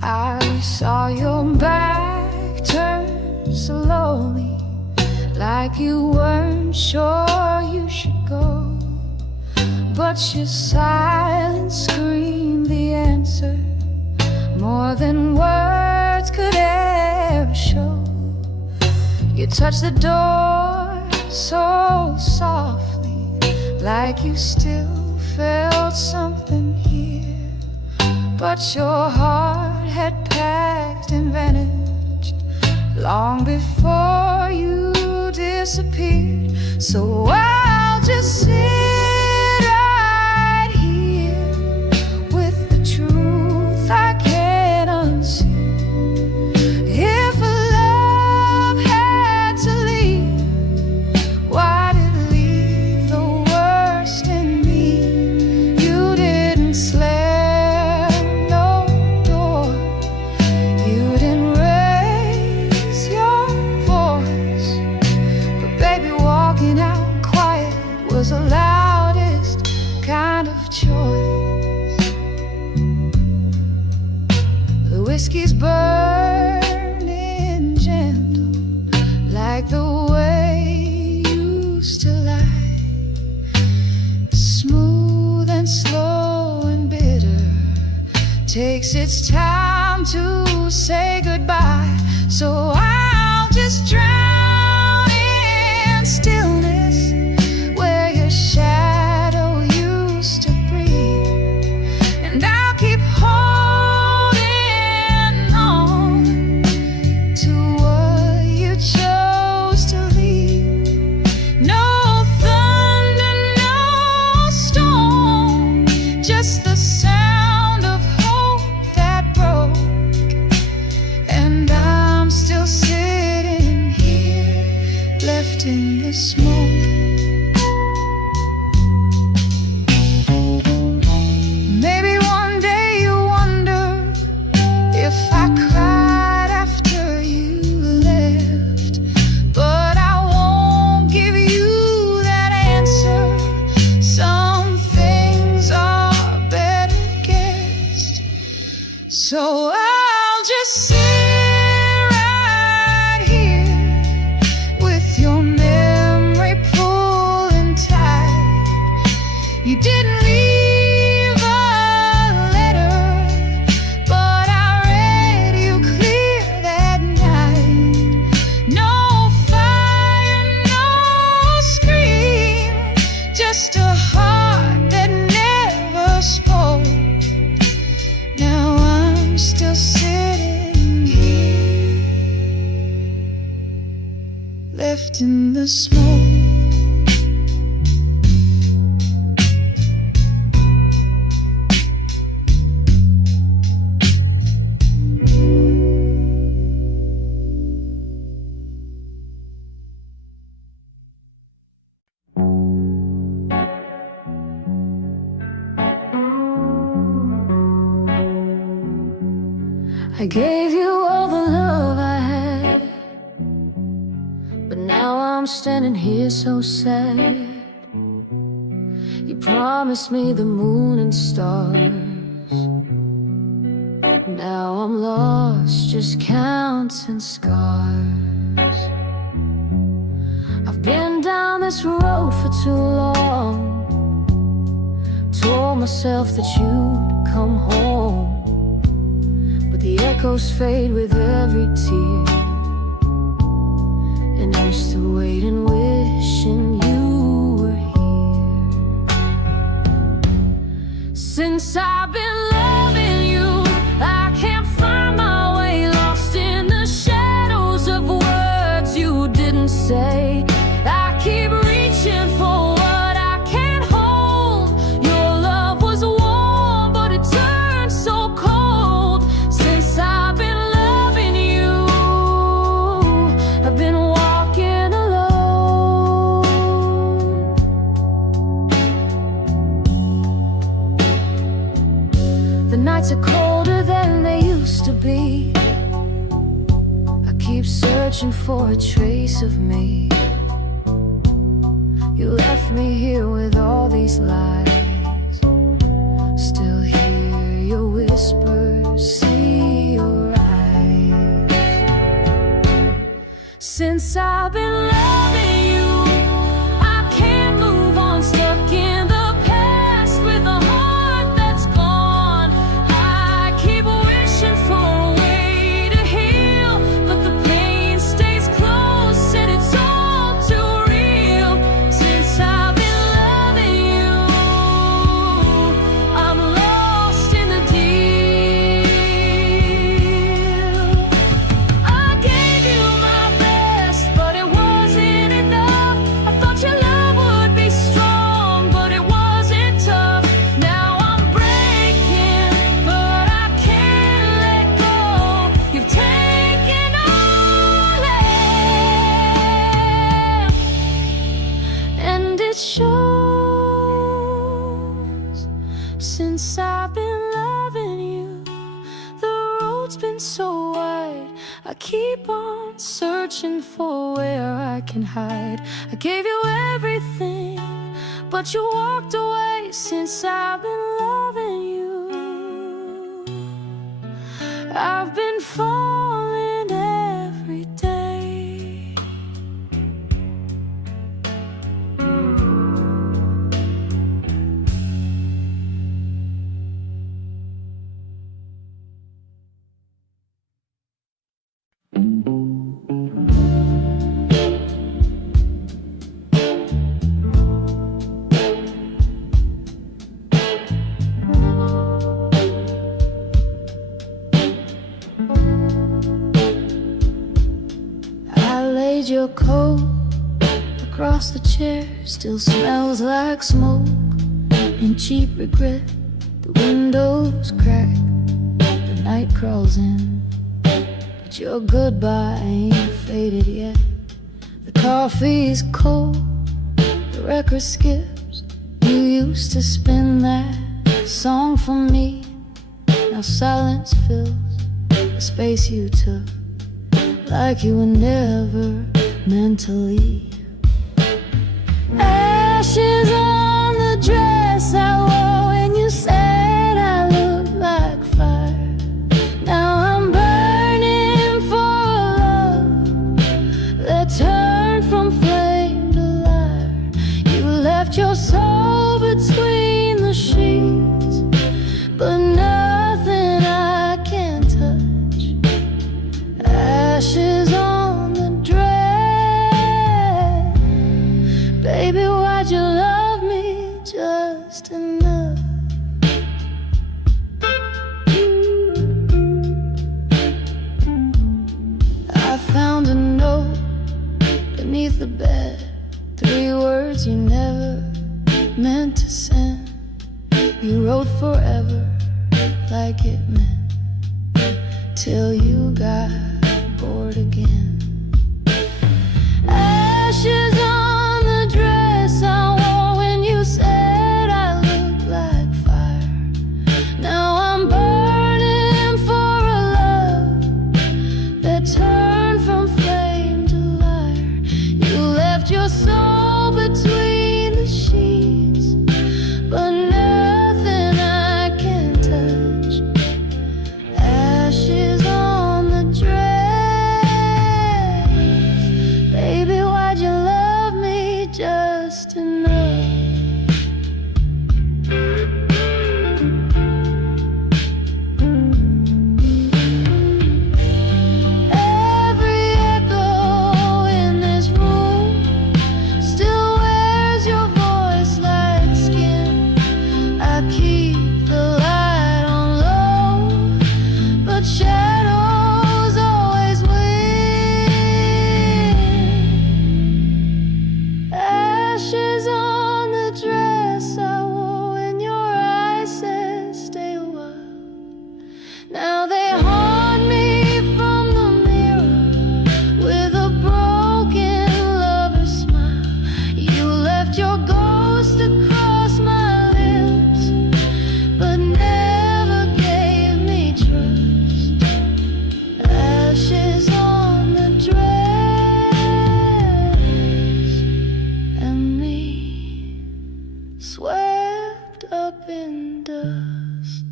I saw your back turn slowly, like you weren't sure you should go. But your silence screamed the answer, more than words could ever show. You touched the door so softly, like you still felt something here. But your heart had packed and vanished long before you disappeared. So I'll just sit right here with the truth I can't unsee. If love had to leave, why did it leave the worst in me? You didn't slam was the loudest kind of choice. The whiskey's burning gentle, like the way you used to lie. Smooth and slow and bitter, takes its time to say goodbye. So I'll just drown in stillness, shadow used to breathe, and I'll keep holding on to what you chose to leave. No thunder, no storm, just the sound of hope that broke. And I'm still sitting here, left in the smoke. So I'll just sit right here with your memory pulling tight. You didn't leave a letter, but I read you clear that night. No fire, no scream, just a heart that never spoke. Now I'm still sitting here, left in the smoke. I gave you all the love I had, but now I'm standing here so sad. You promised me the moon and stars, now I'm lost, just counting scars. I've been down this road for too long, told myself that you'd come home, but the echoes fade with every tear, and I'm still waiting, wishing you were here. Since I've been loving you, I can't find my way, lost in the shadows of words you didn't say. I keep reaching for what I can't hold. Your love was warm, but it turned so cold. Since I've been loving you, I've been walking alone. The nights are colder than they used to be. I keep searching for a trace of me. You left me here with all these lies. Still hear your whispers, see your eyes. Since I've been loving you, I can't move on, stuck in the past with a heart that's gone. I keep wishing for a way to heal, but the pain stays close and it's all too real. Since I've been loving you, I'm lost in the deal. I gave you my best, but it wasn't enough. I thought your love would be strong, but it wasn't tough. Now I'm breaking, but I can't let go. You've taken all in, and it shows. Since I've been loving you, the road's been so wide. I keep on searching for where I can hide. I gave you everything, but you walked away. Since I've been loving you, I've been falling every day. I laid your coat across the chair, still smells like smoke and cheap regret. The windows crack, the night crawls in, but your goodbye ain't faded yet. The coffee's cold, the record skips. You used to spin that song for me. Now silence fills the space you took, like you were never meant to leave. Ashes on the dress I wore when you said I looked like fire. Now I'm burning for a love that turned from flame to liar. You left your soul between the sheets, but nothing I can touch. Ashes on the dress. Baby, why'd you love me just enough? I found a note beneath the bed, 3 words you never meant to send. You wrote forever like it meant, till you got bored again. Ashes on the dress I wore when you said I looked like fire. Now I'm burning for a love that turned from flame to liar. You left your soul between the sheets, but nothing I can touch. Ashes on the dress. Baby, why'd you love me just enough? Every echo in this room still wears your voice like skin. I keep the light on low, but shadows always win. Ashes on in dust.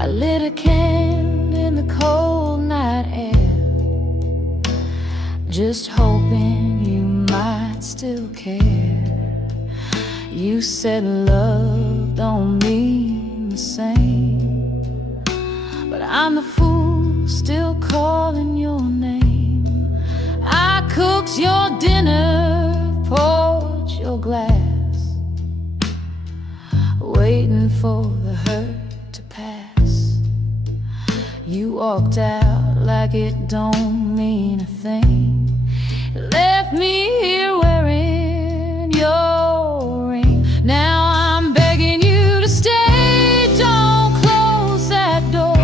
I lit a candle in the cold night air, just hoping you might still care. You said love don't mean the same, but I'm the fool still calling your name. I cooked your dinner, poured your glass, waiting for the hurt to pass. You walked out like it don't mean a thing. Left me here wearing your ring. Now I'm begging you to stay, don't close that door.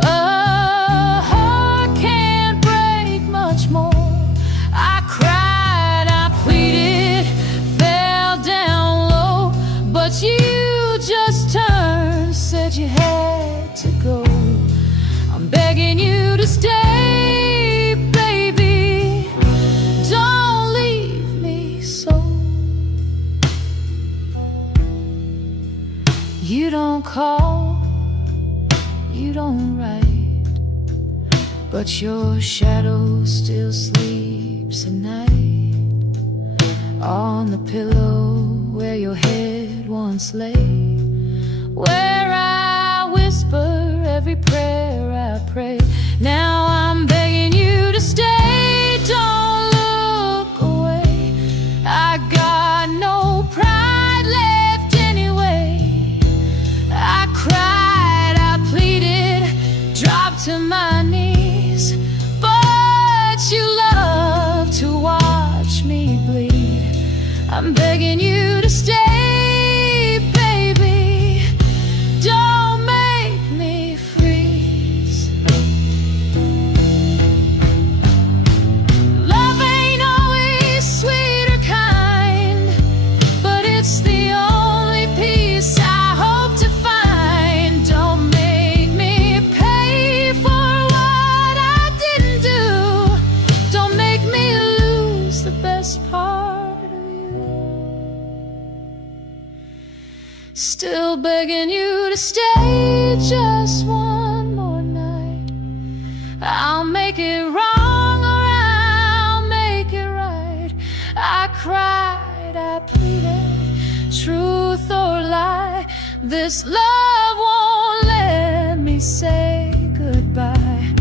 A heart can't break much more. I cried, I pleaded, fell down low, but you just turned, said you had to go. I'm begging you to stay, baby, don't leave me so. You don't call, you don't write, but your shadow still sleeps at night on the pillow where your head once lay, where I whisper every prayer I pray. Now I'm begging you to stay, don't look away. I got no pride left anyway. I cried, I pleaded, dropped to my knees, but you love to watch me bleed. I'm begging you to stay, still begging you to stay just one more night. I'll make it wrong or I'll make it right. I cried, I pleaded, truth or lie, this love won't let me say goodbye.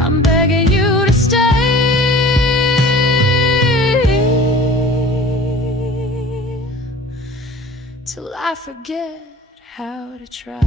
I'm begging you to stay till I forget how to try.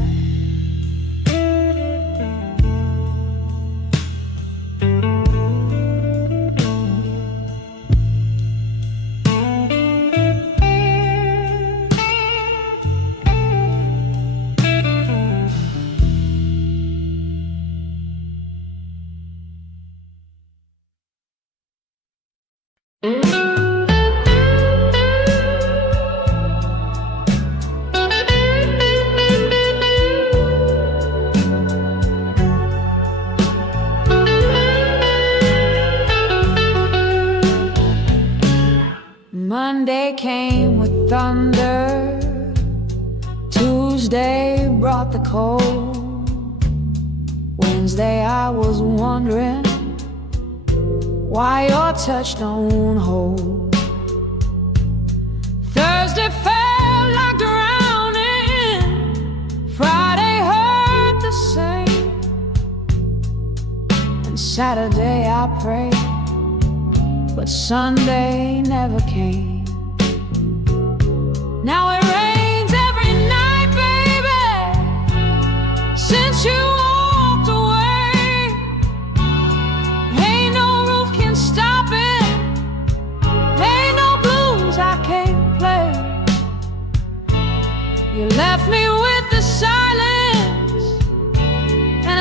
Monday came with thunder, Tuesday brought the cold, Wednesday I was wondering why your touch don't hold. Thursday felt like drowning, Friday hurt the same, and Saturday I prayed, but Sunday never came. Now it rains every night, baby, since you walked away.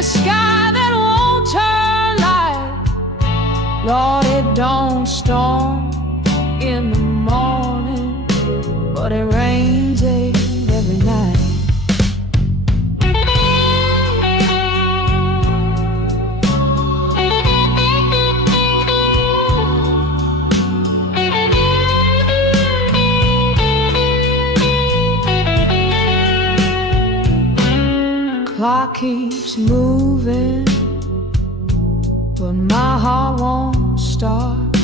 a sky that won't turn light. Lord, it don't storm in the morning, but it rains every night. Clock keeps moving, but my heart won't start.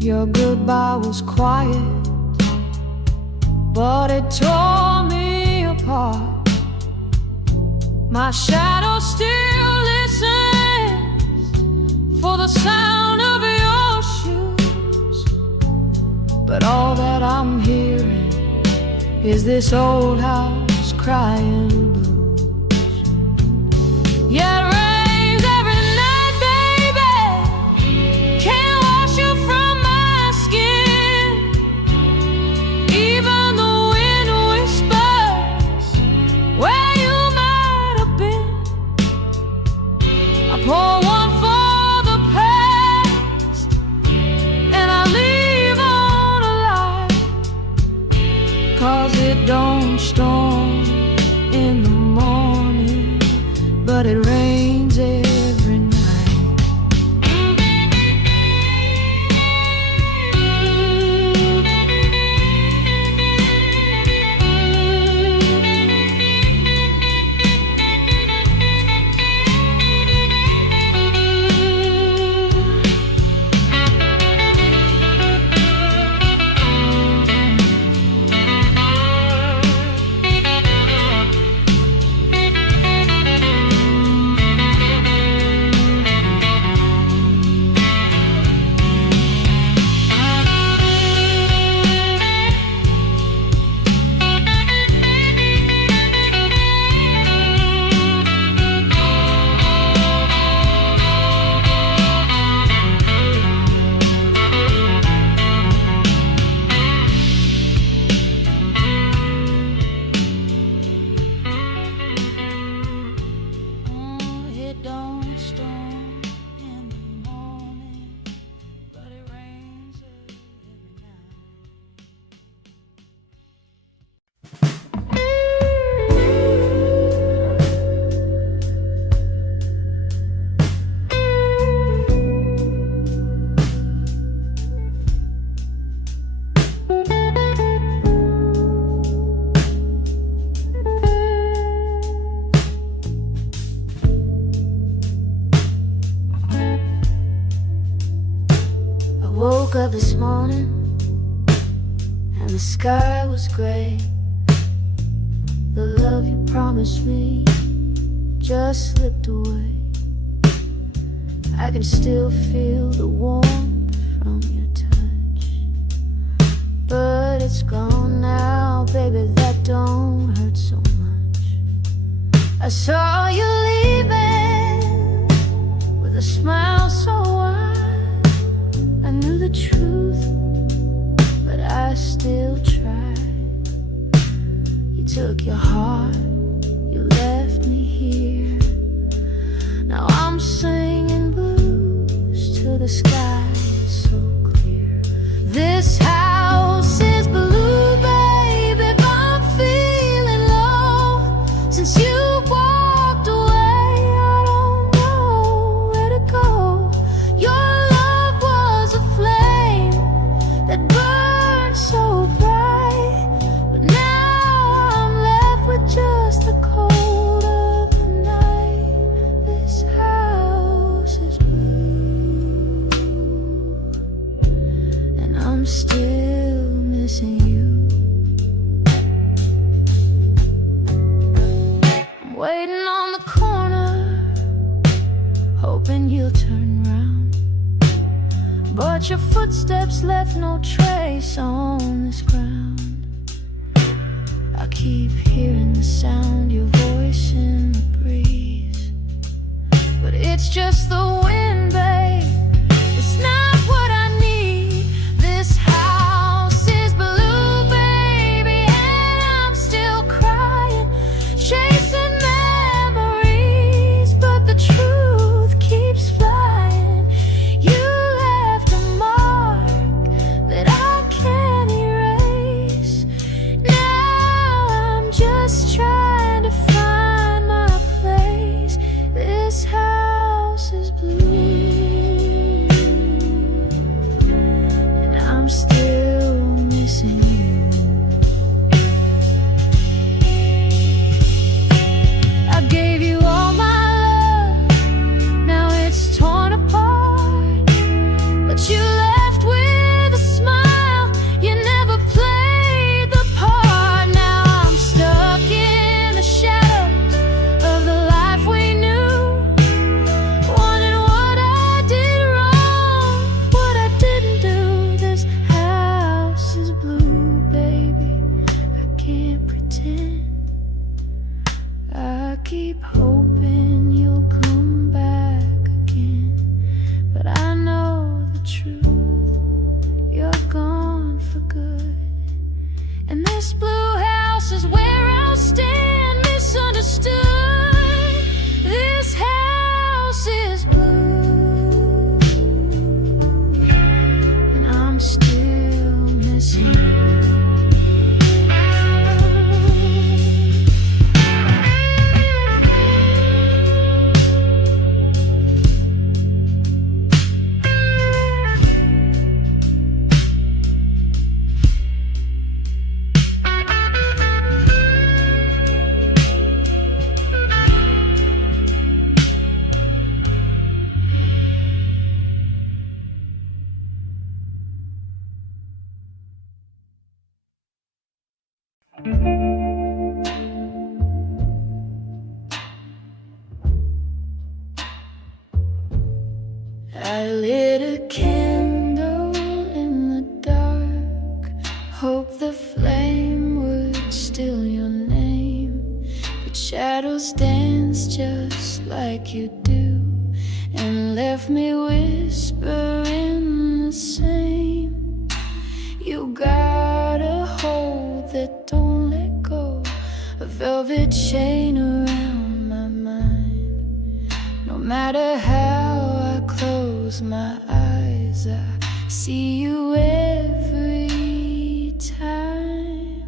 Your goodbye was quiet, but it tore me apart. My shadow still listens for the sound of your shoes, but all that I'm hearing is this old house crying blues. Yeah, it rains every night, baby. Can't wash you from my skin. Even the wind whispers where you might have been. I pour one for the past, and I leave on alive, 'cause it don't storm in the morning, but it rains every night. It don't storm in the morning, but it rains every night. Woke up this morning and the sky was gray. The love you promised me just slipped away. I can still feel the warmth from your touch, but it's gone now, baby, that don't hurt so much. I saw you leaving with a smile so wide. I knew the truth, but I still tried. You took your heart, you left me here. Now I'm singing blues to the sky so clear. This house is blue, baby, if I'm feeling low. Since you walked away, I don't know where to go. Your that burned so bright, but now I'm left with just the cold of the night. This house is blue, and I'm still missing you. I'm waiting on the corner, hoping you'll turn round, but your footsteps left no trace on this ground. I keep hearing the sound, your voice in the breeze, but it's just the wind, babe. It's not what I need. This house is blue, baby, and I'm still crying, chasing memories. keep hoping you'll come back again, but I know the truth, you're gone for good. And this blue house is where I'll stand, misunderstood. This house is blue, and I'm still missing you. I lit a candle in the dark, hope the flame would still your name. But shadows danced just like you do, and left me whispering the same. You got a hold that don't let go, a velvet chain around my mind. No matter how I close my eyes, I see you every time.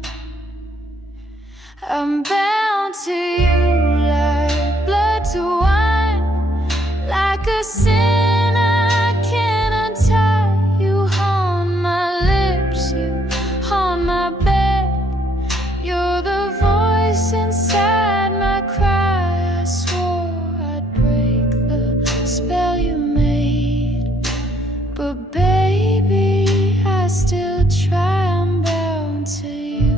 I'm bound to you like blood to wine, like a sin I can't untie. You haunt my lips, you haunt my bed. You're the voice inside my cry. I swore I'd break the spell you made, but baby, I still try. I'm bound to you,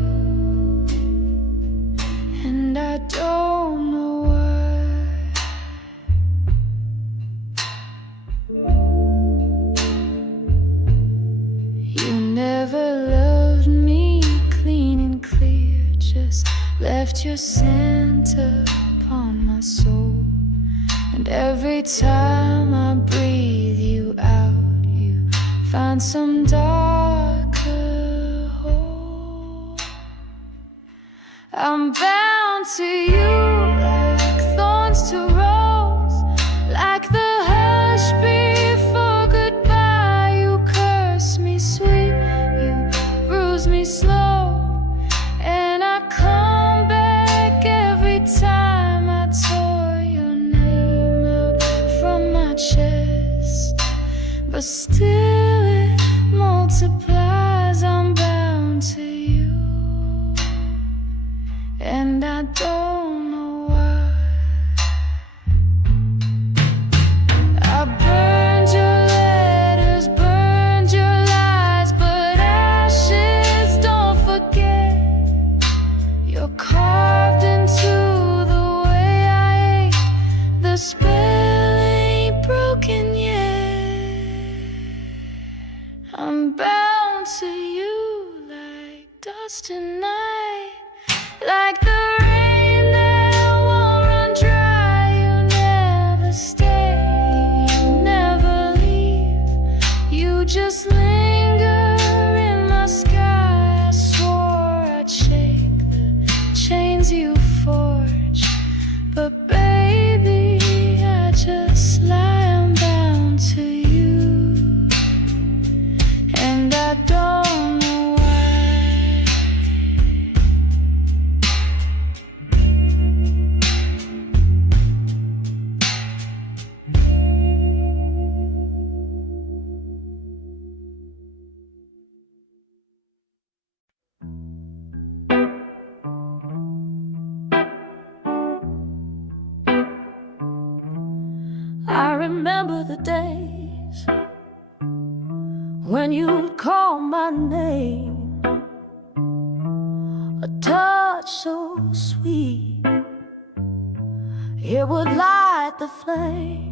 and I don't know why. You never loved me clean and clear, just left your scent upon my soul. And every time I breathe you out, you find some darker hole. I'm bound to you like thorns to rose, like the hush before goodbye. You curse me sweet, you bruise me slow, and I come back every time I tore your name out from my chest. But still it multiplies. I'm bound to you, and I don't know why. I burned your letters, burned your lies, but ashes don't forget. You're carved into the way I ache. The spell ain't broken yet. I'm bound to you like dust and night, like the rain that won't run dry. You never stay, you never leave, you just linger in my sky. I swore I'd shake the chains you forged, but baby, I just lie. I'm bound to you, and I don't know why. I remember the days when you'd call my name, a touch so sweet, it would light the flame.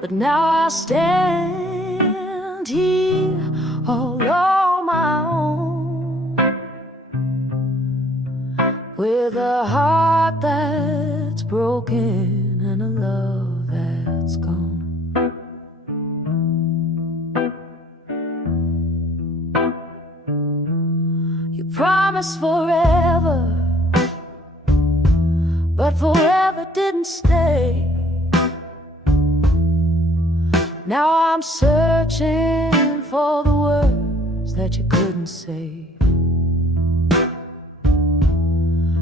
But now I stand here all on my own, with with a heart that's broken and a love that's gone. You promised forever, but forever didn't stay. Now I'm searching for the words that you couldn't say.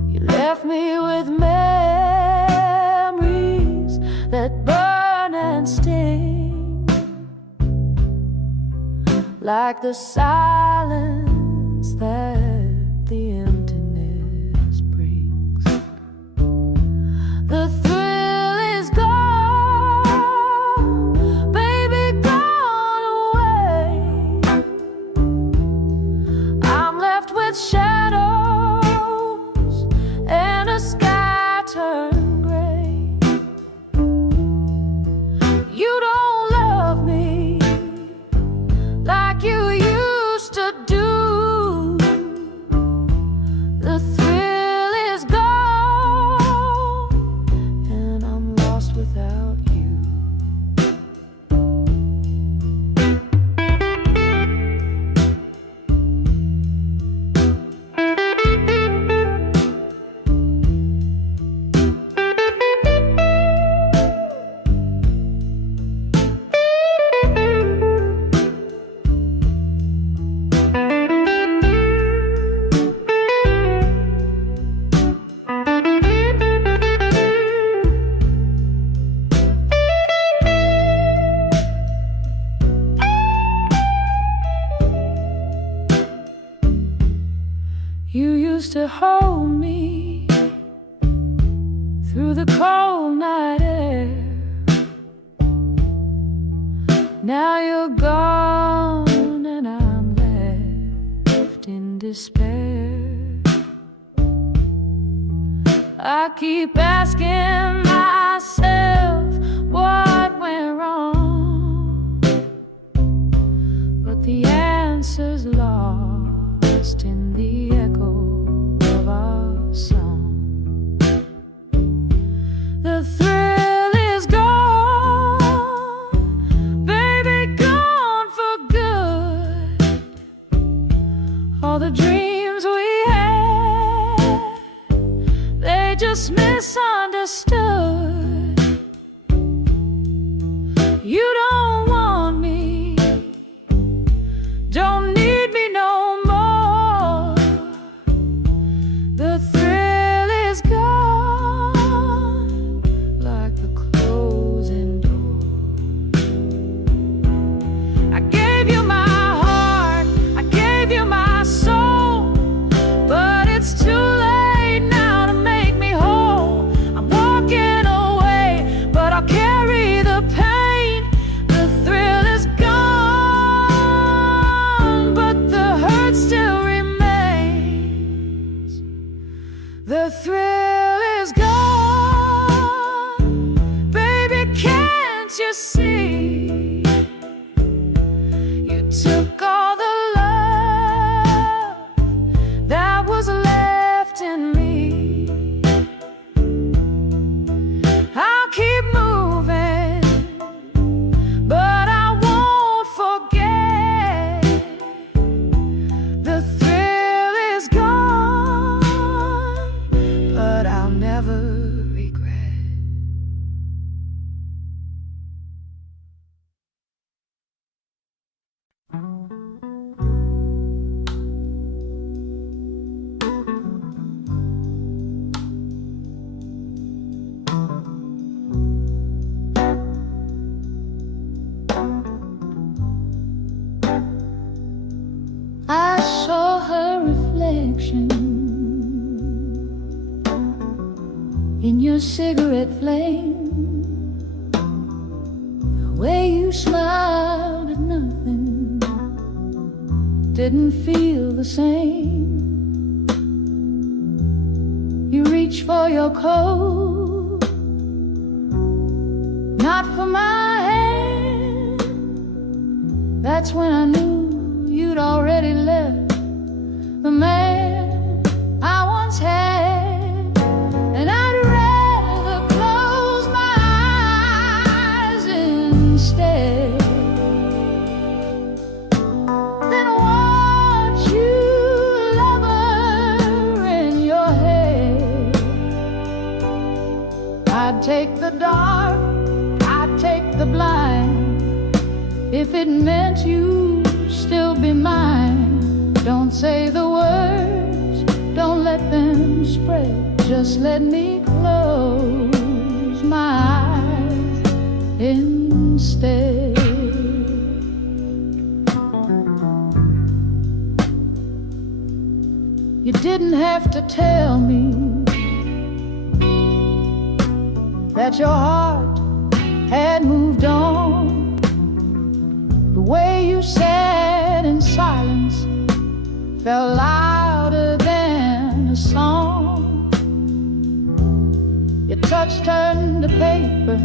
You left me with memories that burn and sting, like the silence that the emptiness brings. The thrill is gone, baby, gone away. I'm left with shadows and a sky turned gray. You don't love me like you used to do. The thrill is gone, and I'm lost without you. You used to hold me through the cold night air. Now you're gone and I'm left in despair. I keep asking myself what went wrong, but the answer's lost in the echo of our song. The thrill is gone, baby, gone for good. All the dreams we had, they just misunderstood. You don't want me, don't need me no more. The thrill is gone, like the closing door. I gave you my heart, I gave you my soul, but it's too late now to make me whole. I'm walking away, but I'll carry the pain. The thrill is gone, but the hurt still remains. The thrill is gone, baby, can't you see? You took all the love that was left in me. I'll keep moving, but I won't forget. The thrill is gone, but I'll never regret. I saw her reflection in your cigarette flame, the way you smiled at nothing didn't feel the same. You reached for your coat, not for my hand. That's when I knew you'd already left the man I once had. I'd take the dark, I'd take the blind, if it meant you still be mine. Don't say the words, don't let them spread, just let me close my eyes instead. You didn't have to tell me that your heart had moved on. The way you sat in silence felt louder than a song. Your touch turned to paper,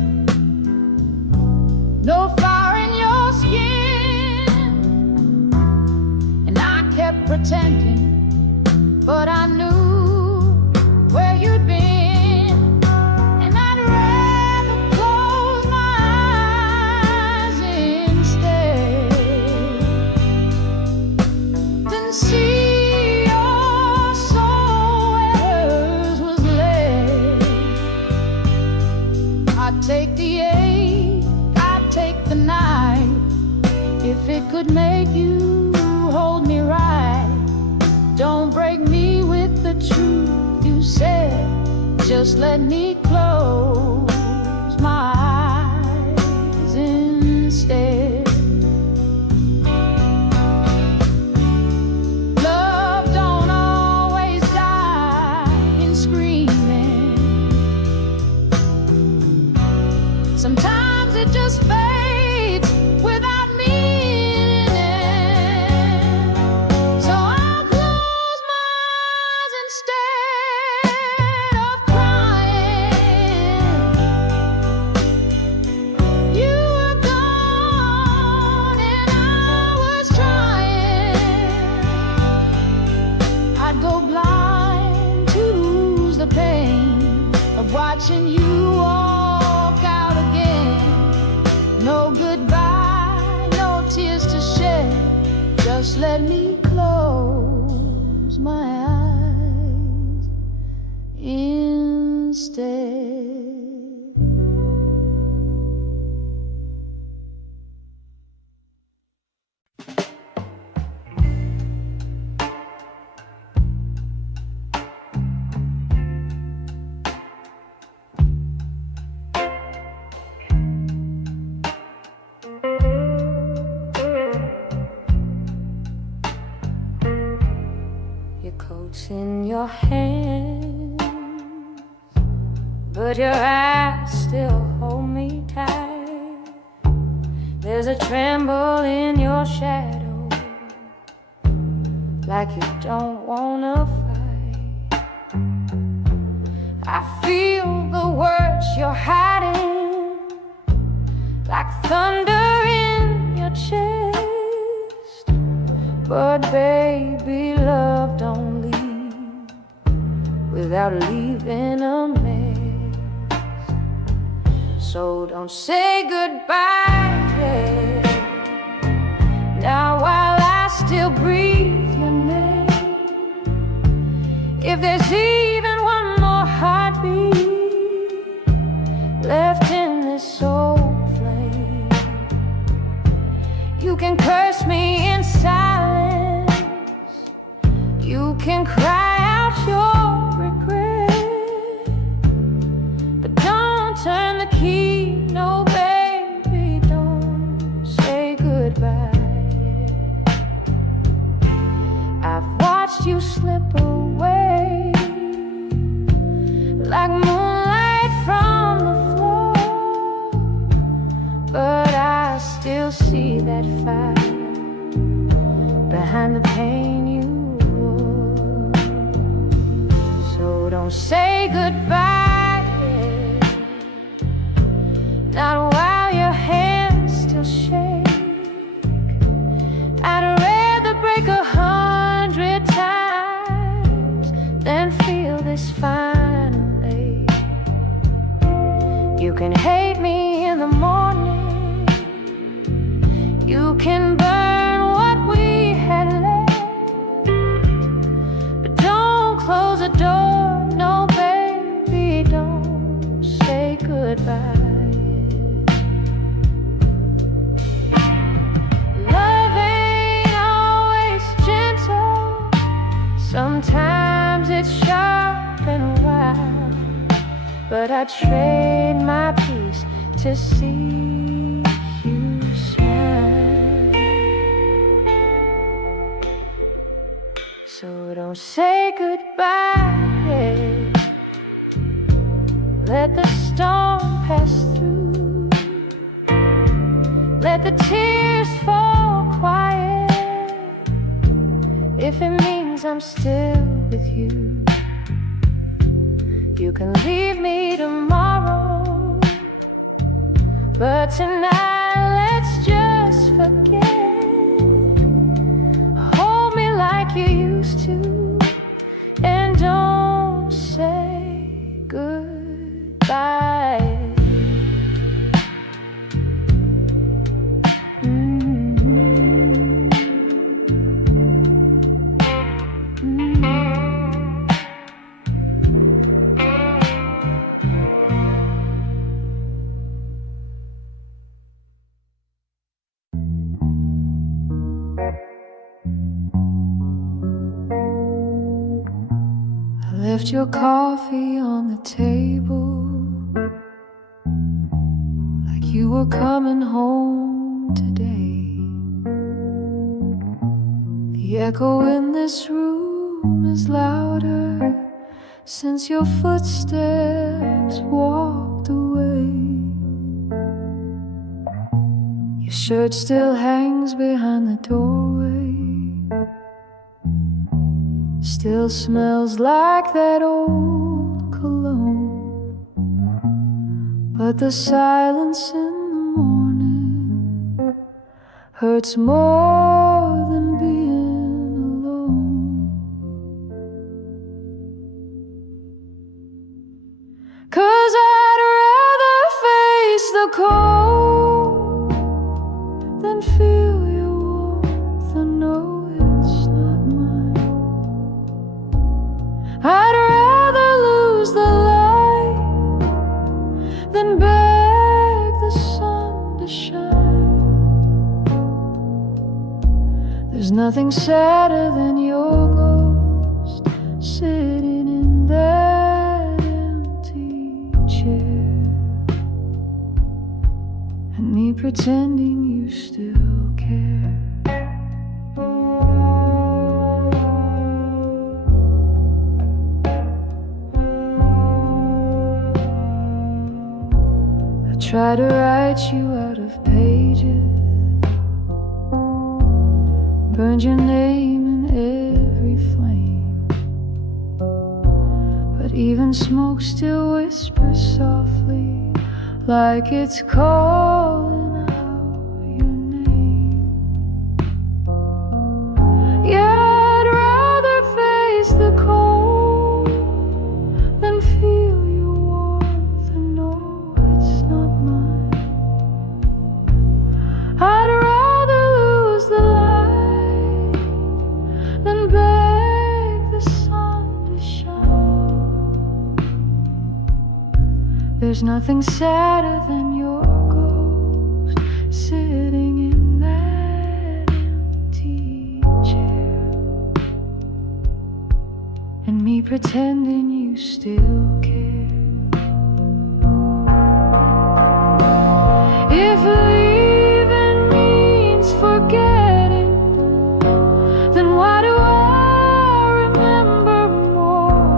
no fire in your skin. And I kept pretending, but I knew where you'd been. And I'd rather close my eyes instead than see your soul where hers was laid. I'd take the ache, I'd take the night, if it could make you hold me right. Don't break me with the truth you said, just let me close my eyes instead. Love don't always die in screaming. Sometimes it just fades without meaning it. So I'll close my eyes instead of crying. You were gone and I was trying. I'd go blind to lose the pain of watching you walk out again. No goodbye, no tears to shed, just let me close my eyes instead. Your coat's in your hands, but your eyes still hold me tight. There's a tremble in your shadow, like you don't wanna fight. I feel the words you're hiding, like thunder in your chest. But baby, love don't leave without leaving a mess. So don't say goodbye yet. Now while I still breathe your name, if there's even one more heartbeat left in this soul flame, you can curse me in silence, you can cry out your regret, but don't turn the key, no baby, don't say goodbye. I've watched you slip away like moonlight from the floor, but I still see that fire behind the pain you wore. So don't say goodbye yet, not while your hands still shake. I'd rather break 100 times than feel this final ache. You can hate me in the morning, you can burn what we had left, but don't close the door, no baby, don't say by it. Love ain't always gentle. Sometimes it's sharp and wild, but I trade my peace to see you smile. So don't say goodbye. Let the storm pass through. Let the tears fall quiet. If it means I'm still with you, you can leave me tomorrow, but tonight let's just forget. Hold me like you used to, and don't say goodbye. Left your coffee on the table, like you were coming home today. The echo in this room is louder since your footsteps walked away. Your shirt still hangs behind the doorway, still smells like that old cologne, but the silence in the morning hurts more than being alone. 'Cause I'd rather face the cold than feel your warmth and know it's not mine. I'd rather lose the light than beg the sun to shine. There's nothing sadder than your ghost sitting in that empty chair, and me pretending you still care. Try to write you out of pages, burned your name in every flame, but even smoke still whispers softly, like it's calling out your name. Yeah, I'd rather face the cold than feel your warmth and know it's not mine. I'd rather lose the light than beg the sun to shine. There's nothing sadder than your ghost sitting in that empty chair, and me pretending you still care. If leaving means forgetting, then why do I remember more?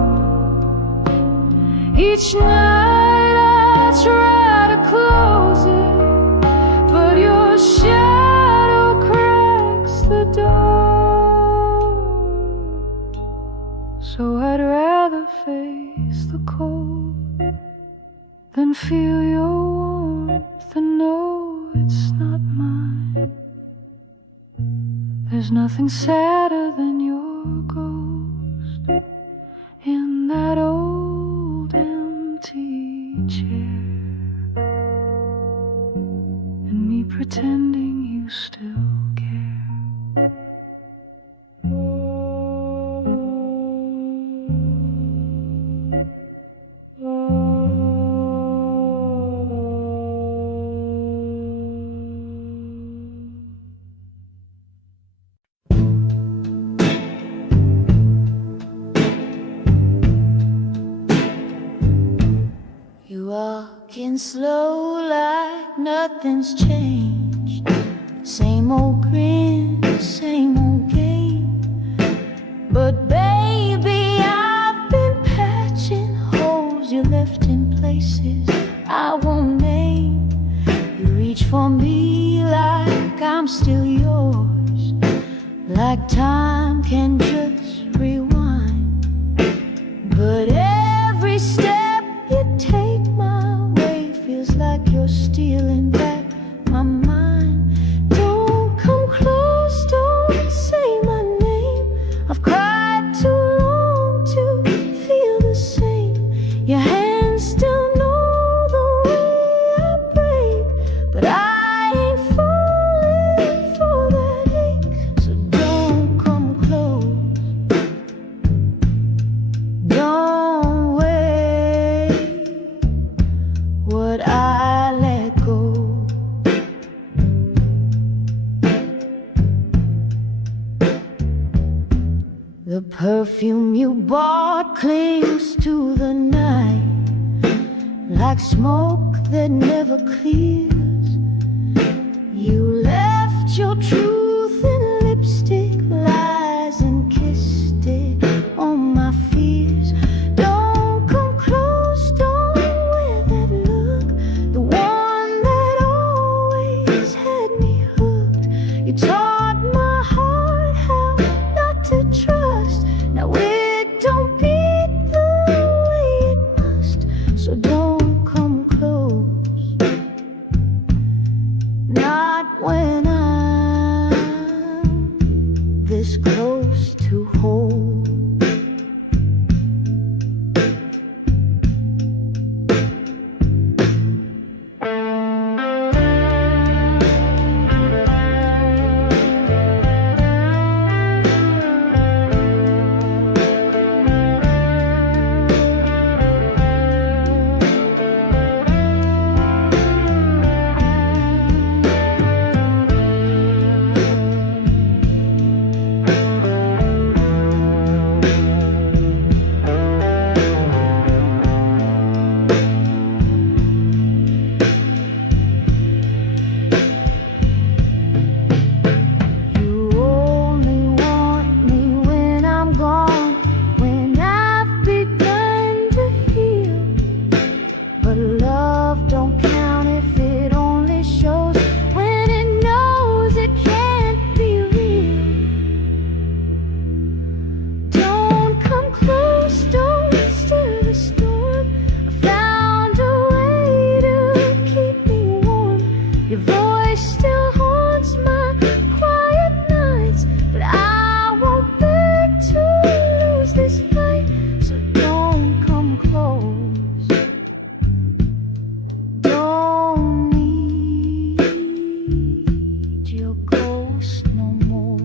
Each night I try to close it, but your shadow cracks the door. So I'd rather face the cold than feel your warmth and know it's not mine. There's nothing sadder than your ghost in that old empty chair, and me pretending you still care. Walking slow like nothing's changed. Same old grin, same old game. But baby, I've been patching holes you left in places I won't name. You reach for me like I'm still yours, like time can just rewind. But every step you take my way feels like you're stealing back my mind. Don't come close, don't say my name. I've cried too long to feel the same. Your hands still know the way I break, but I ain't falling for that ache. So don't come close, don't wait what I let go. The perfume you bought clings to the night like smoke that never clears. You left your truth in lipstick, lies, and kissed it on my fears. Don't come close, don't wear that look, the one that always had me hooked. You taught my heart how not to trust. Now it don't beat the way it must. So don't come close, not when I'm this close to hold. Your voice still haunts my quiet nights, but I won't beg to lose this fight. So don't come close, don't need your ghost no more.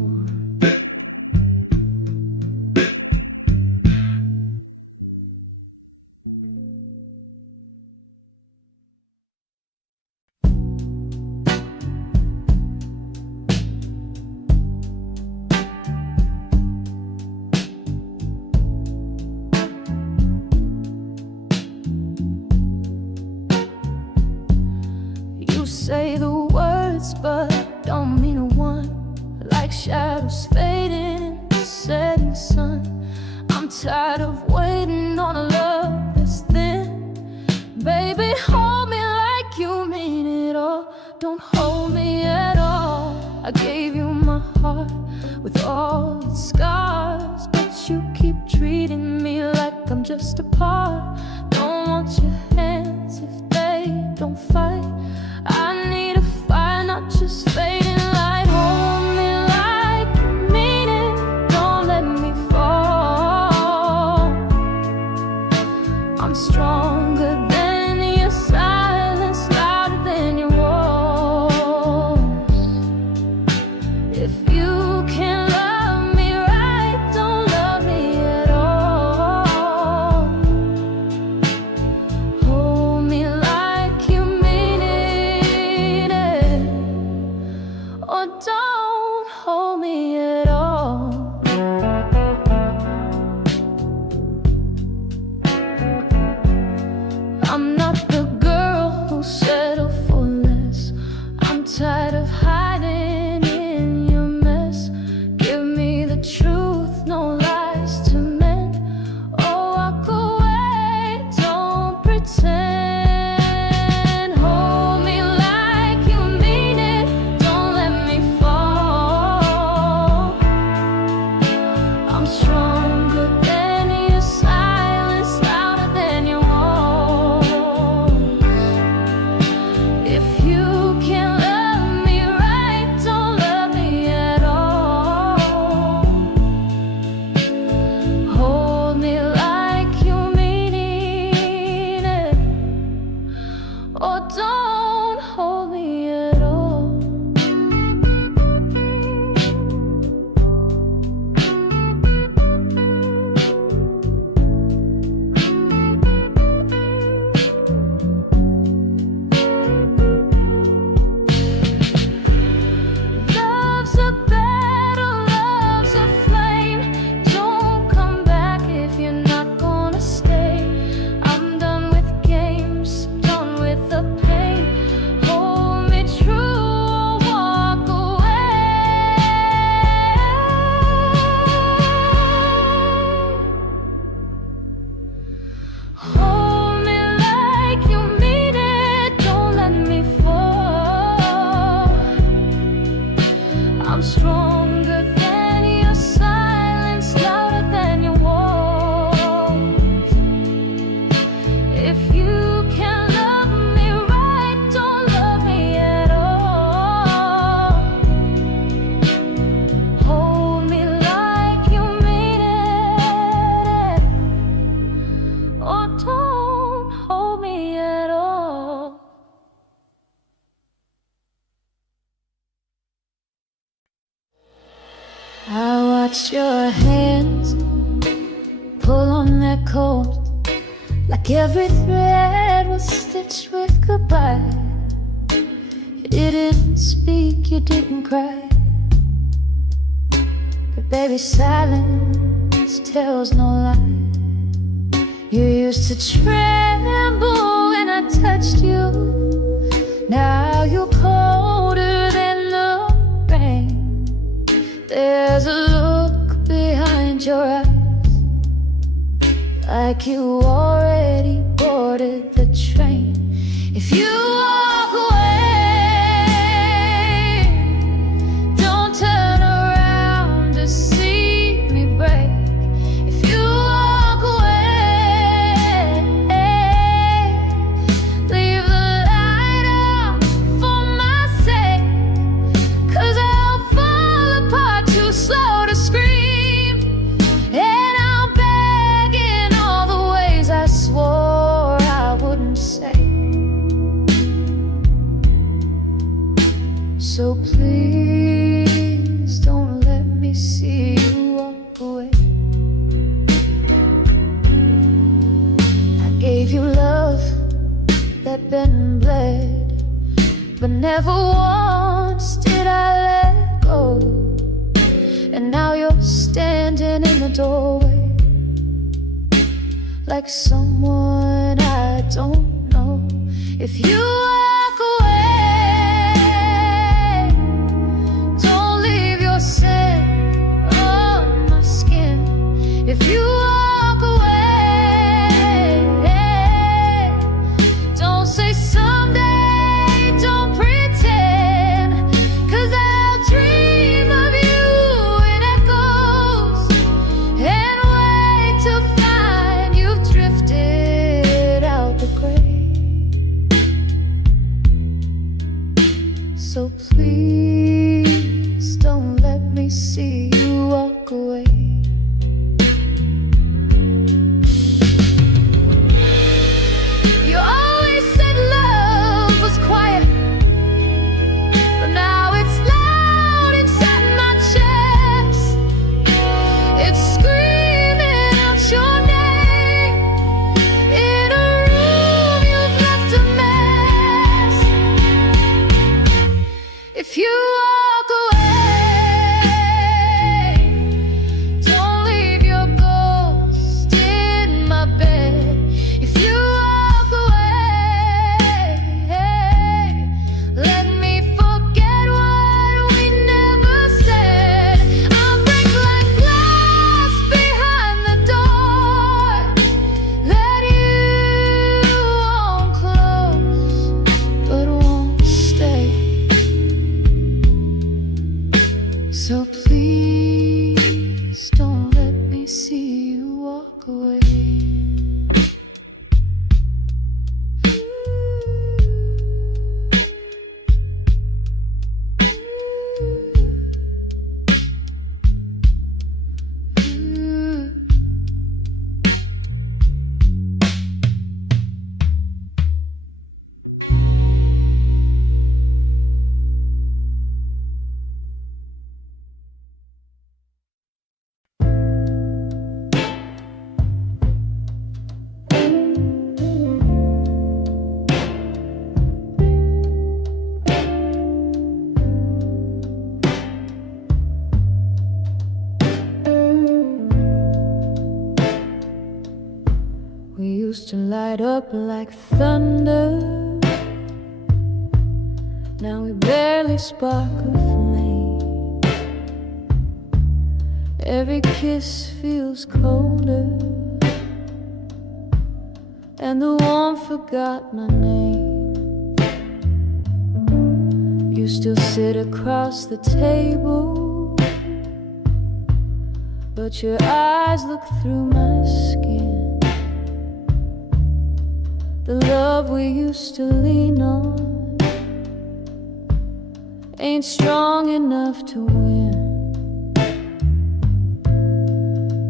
You say the words but don't mean a one, like shadows fading in the setting sun. I'm tired of waiting on a love that's thin. Baby, hold me like you mean it all. Don't hold me at all. I gave you my heart with all its scars, but you keep treating me like I'm just a part. Don't want your hands if they don't fight. I need a fire, not just fading light. Hold me like you mean it, don't let me fall. I'm stronger than your silence, louder than your walls. If you can't love me right, don't love me at all. Hold me like you mean it, or don't hold me at all. I'm not the girl watched your hands pull on that coat, like every thread was stitched with goodbye. You didn't speak, you didn't cry, but baby, silence tells no lie. You used to tremble when I touched you. Now you're colder than the rain. There's a look behind your eyes, like you already boarded the train. If you walk away, don't turn around to see me break. If you walk away, leave the light on for my sake, 'cause I'll fall apart too slow to scream, and I'll beg in all the ways I swore I wouldn't say. So please don't let me see you walk away. I gave you love that been bled, but never once did I let go. And now you're standing in the doorway, like someone I don't know. If you walk away, don't leave your scent on my skin. If you walk away, don't say someday, don't pretend, 'cause I'll dream of you in echoes and wait to find you've drifted out the grave. So please don't let me see you walk away. You always said love was quiet, but now it's loud inside my chest. It's screaming out your name in a room you've left a mess. If you walk away, don't leave your ghost in my bed. If you walk away, let me forget what we never said. I'll break like glass behind the door that you won't close, but won't stay. So please don't let me see you walk away. We used to light up like thunder, now we barely spark a flame. Every kiss feels colder, and the warmth forgot my name. You still sit across the table, but your eyes look through my skin. The love we used to lean on ain't strong enough to win.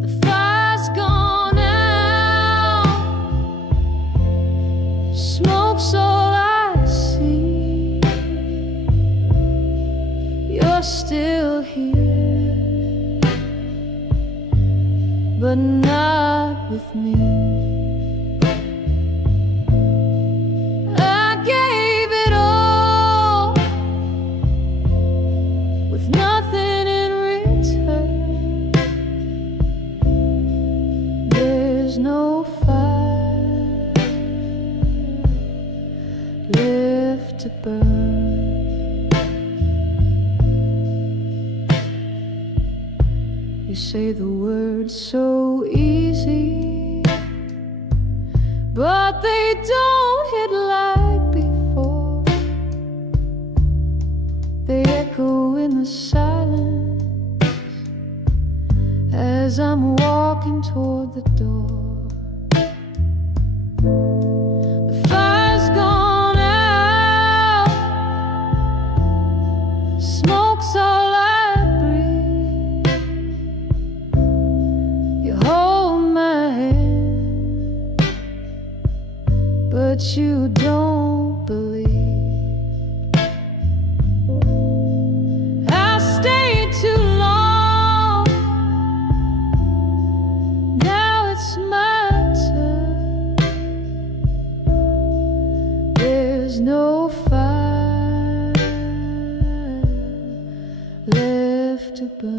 The fire's gone out, smoke's all I see. You're still here, not with me. I gave it all with nothing in return. There's no fire left to burn. You say the words so easy, but they don't hit like before. They echo in the silence as I'm walking toward the door. The fire's gone out, smoke's all I breathe. You hold my hand, but you don't believe. I stayed too long, now it's my turn. There's no fire left to burn.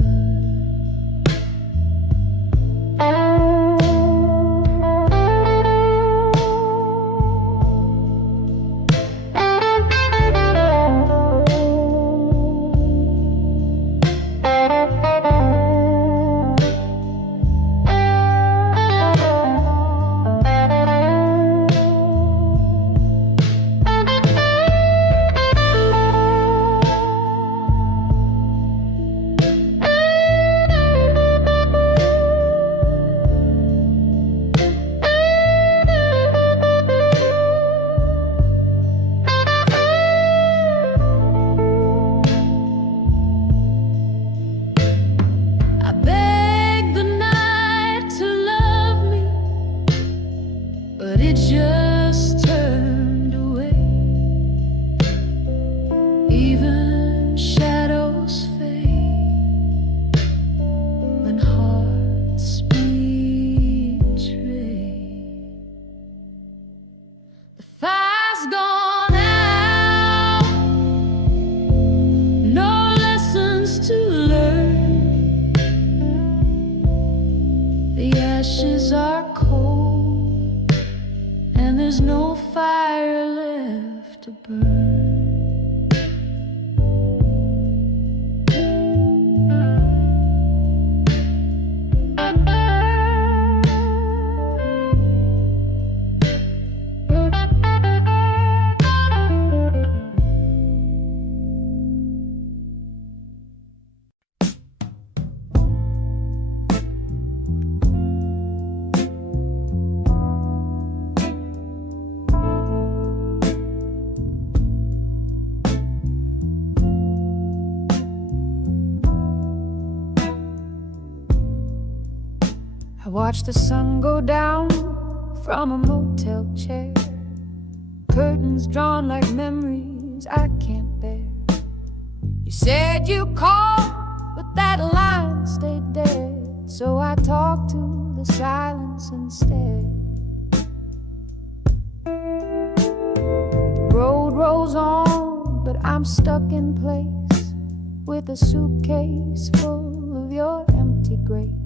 Just turned away. Even shadows fade when hearts betray. The fire's gone out, no lessons to learn. The ashes are cold, and there's no fire left to burn. I watch the sun go down from a motel chair, curtains drawn like memories I can't bear. You said you called, but that line stayed dead, so I talked to the silence instead. The road rolls on, but I'm stuck in place with a suitcase full of your empty grace.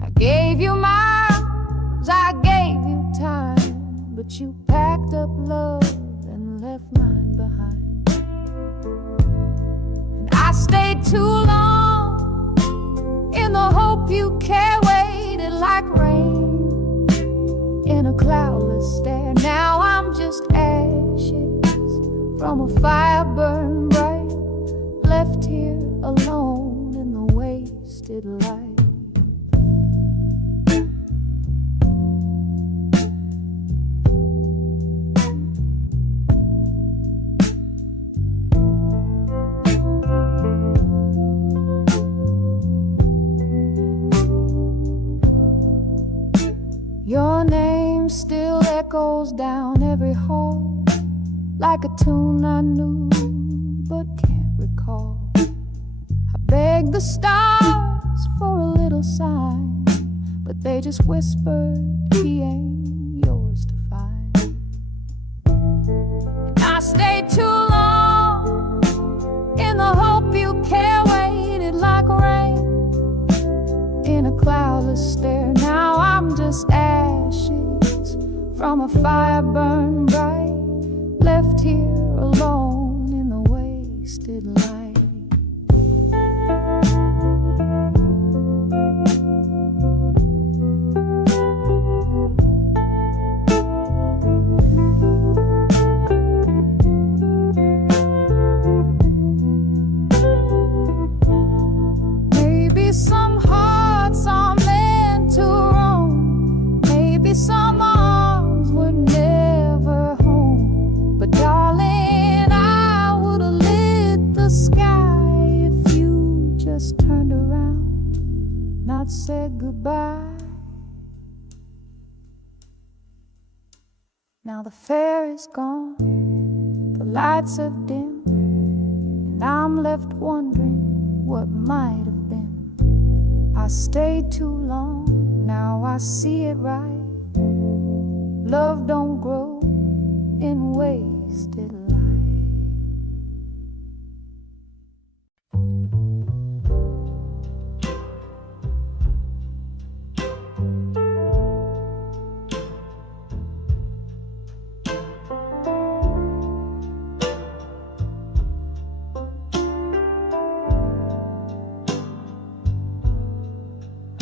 I gave you miles, I gave you time, but you packed up love and left mine behind. And I stayed too long in the hope you care, waited like rain in a cloudless stare. Now I'm just ashes from a fire burned bright, left here alone in the wasted light. Your name still echoes down every hall, like a tune I knew but can't recall. I begged the stars for a little sign, but they just whispered he ain't yours to find. I stayed too long in the hope you care, waited like rain in a cloudless stare. Now I'm just ashes from a fire burned bright, left here alone in the wasted light. Maybe some hearts are meant to roam, maybe some arms were never home. But darling, I would've lit the sky if you just turned around, not said goodbye. Now the fair is gone, the lights have dimmed, and I'm left wondering what might have been. I stayed too long, now I see it right. Love don't grow in wasted life.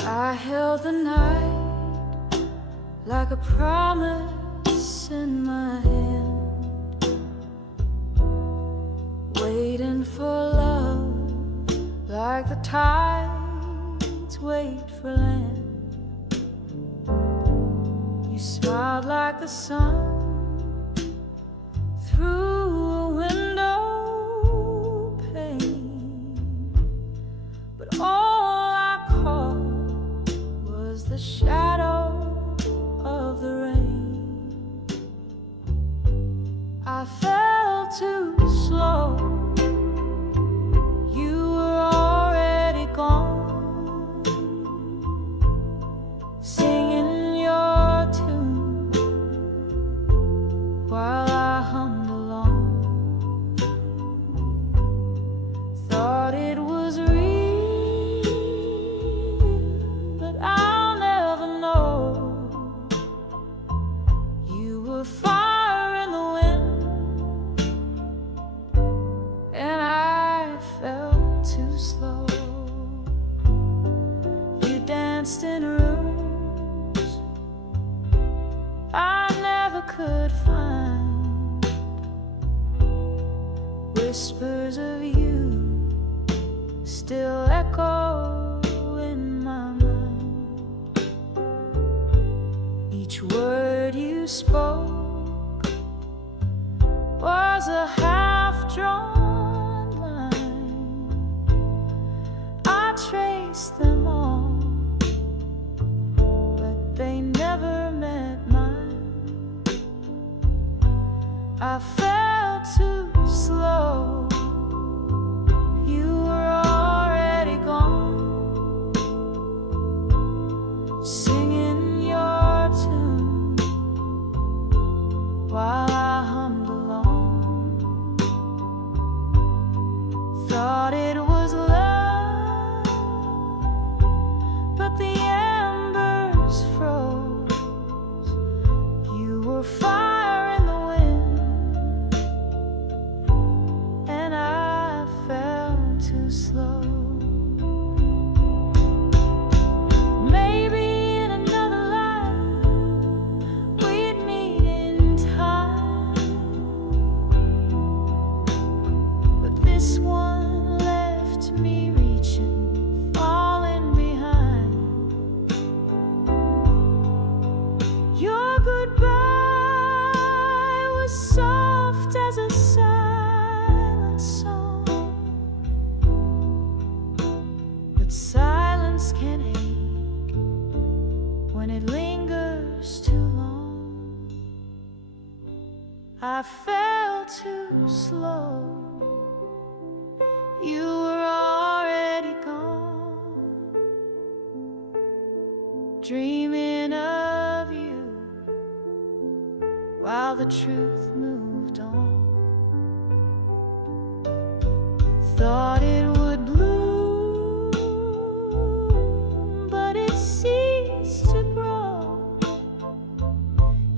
I held the night like a promise in my hand, waiting for love like the tides wait for land. You smiled like the sun through a window pane, but all I caught was the shadow of the rain. I fell too slow, you were already gone, singing your tune while I hummed along. Thought it was real, but I'll never know. You were fire in the wind, and I felt too slow. You danced in rooms I never could find, whispers of you still echo in my mind. Each word you spoke was a half-drawn line. I traced them all, but they never met mine. I felt too slow, you were already gone, singing your tune while I hummed along. Thought it was love, but the embers froze. You were fire in the wind, and I fell too slow. Maybe in another life we'd meet in time, but this one left me reaching, falling behind. Your goodbye was soft as a silent song, but silence can ache when it lingers too long. I fell too slow, you were already gone, dreaming of you while the truth moved on. Thought it would bloom, but it ceased to grow.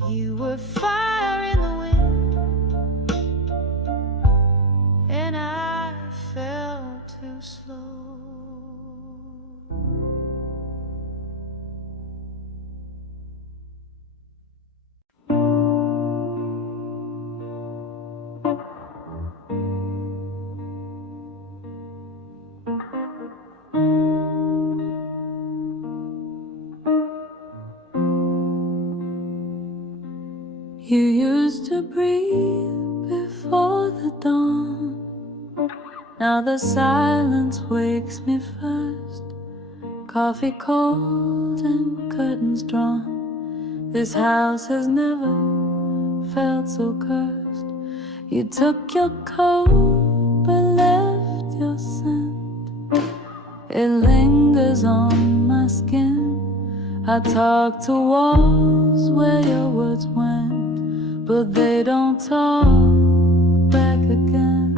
You were fire in the wind, and I fell too slow. You used to breathe before the dawn. Now the silence wakes me first. Coffee cold and curtains drawn. This house has never felt so cursed. You took your coat but left your scent. It lingers on my skin. I talk to walls where your words went, but they don't talk back again.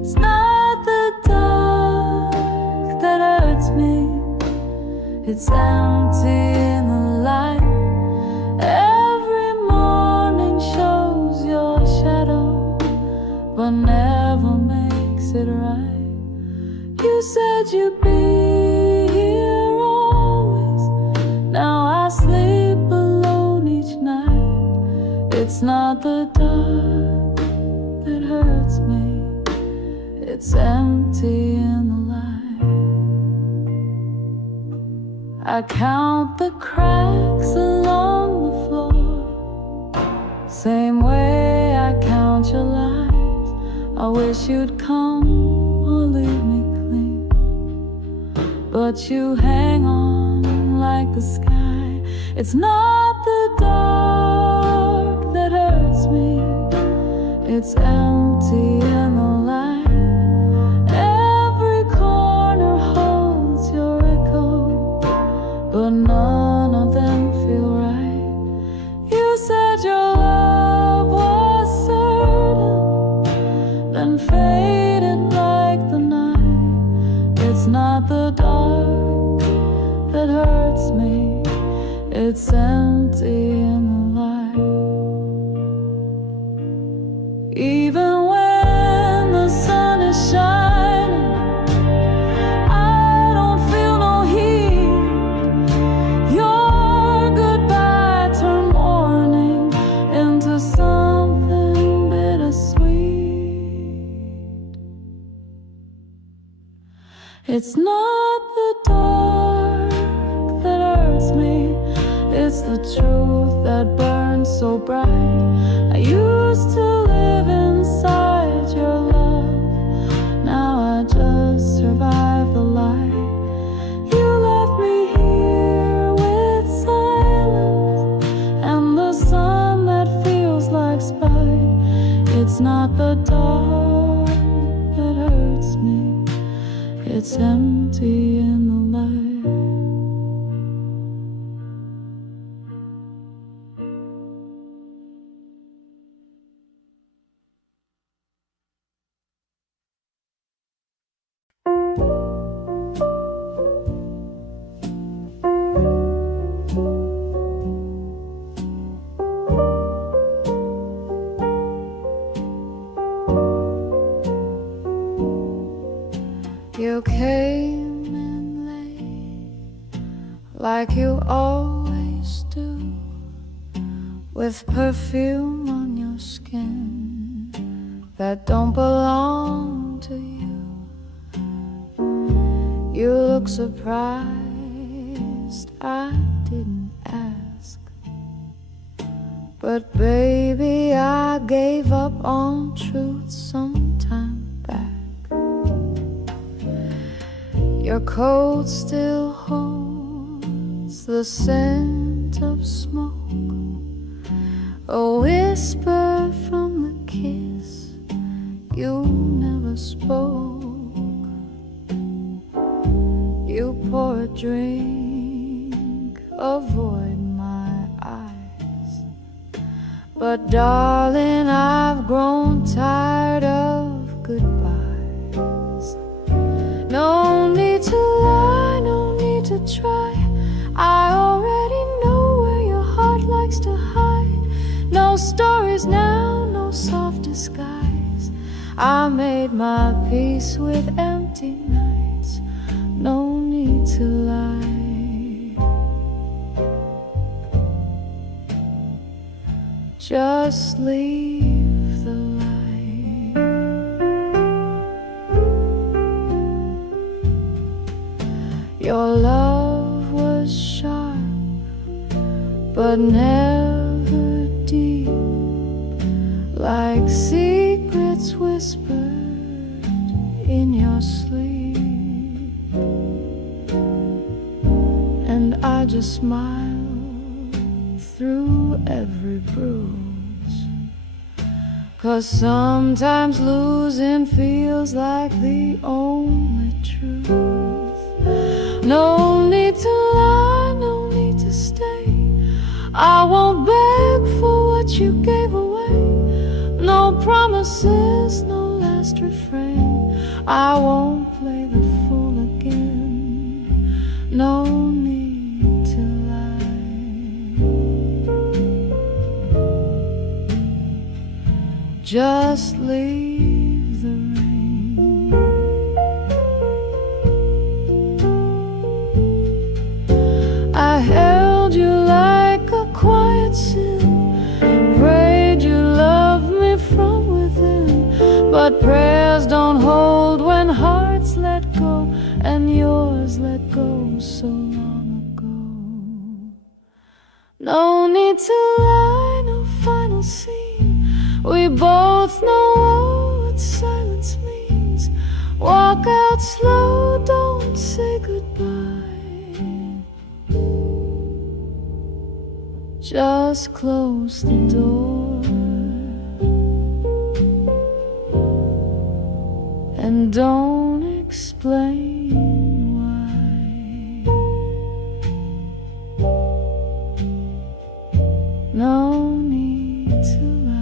It's not the dark that hurts me, it's empty in the light. Every morning shows your shadow, but never makes it right. You said you'd be here always. Now I sleep alone each night. It's not the dark that hurts me, it's empty in the light. I count the cracks along the floor, same way I count your lies. I wish you'd come or leave me clean, but you hang on like the sky. It's not the dark that hurts me, it's empty in the light. Every corner holds your echo, but none of them feel right. You said your love was certain, then faded like the night. It's not the dark that hurts me, it's empty in the light. Even when the sun is shining, I don't feel no heat. Your goodbye turned morning into something bittersweet. It's not the dark that hurts me, it's the truth that burns so bright. I used to live inside your love, now I just survive the light. You left me here with silence and the sun that feels like spite. It's not the dark that hurts me, it's empty in the light. You came in late, like you always do, with perfume on your skin that don't belong to you. You look surprised I didn't ask, but baby, I gave up on truth some time back. Your coat still holds the scent of smoke, a whisper from the kiss you never spoke. You pour a drink avoid my eyes. But darling, I've grown tired of goodbyes. No need to lie, no need to try. I already know where your heart likes to hide. No stories now, no soft disguise. I made my peace with empty nights. No need to lie. Just leave the light. Your love was sharp, but never deep, like secrets whispered in your sleep. And I just smile through every bruise, 'cause sometimes losing feels like the only truth. No need to lie, no need to stay. I won't beg for what you gave away. No promises, no last refrain. I won't play the fool again. No need to lie. Just leave the rain. I held you like a quiet sin, prayed you love me from within. But prayers don't hold when hearts let go, and yours let go so long ago. No need to lie, no final scene. We both know what silence means. Walk out slow, don't say goodbye. Just close the door and don't explain why. No need to lie.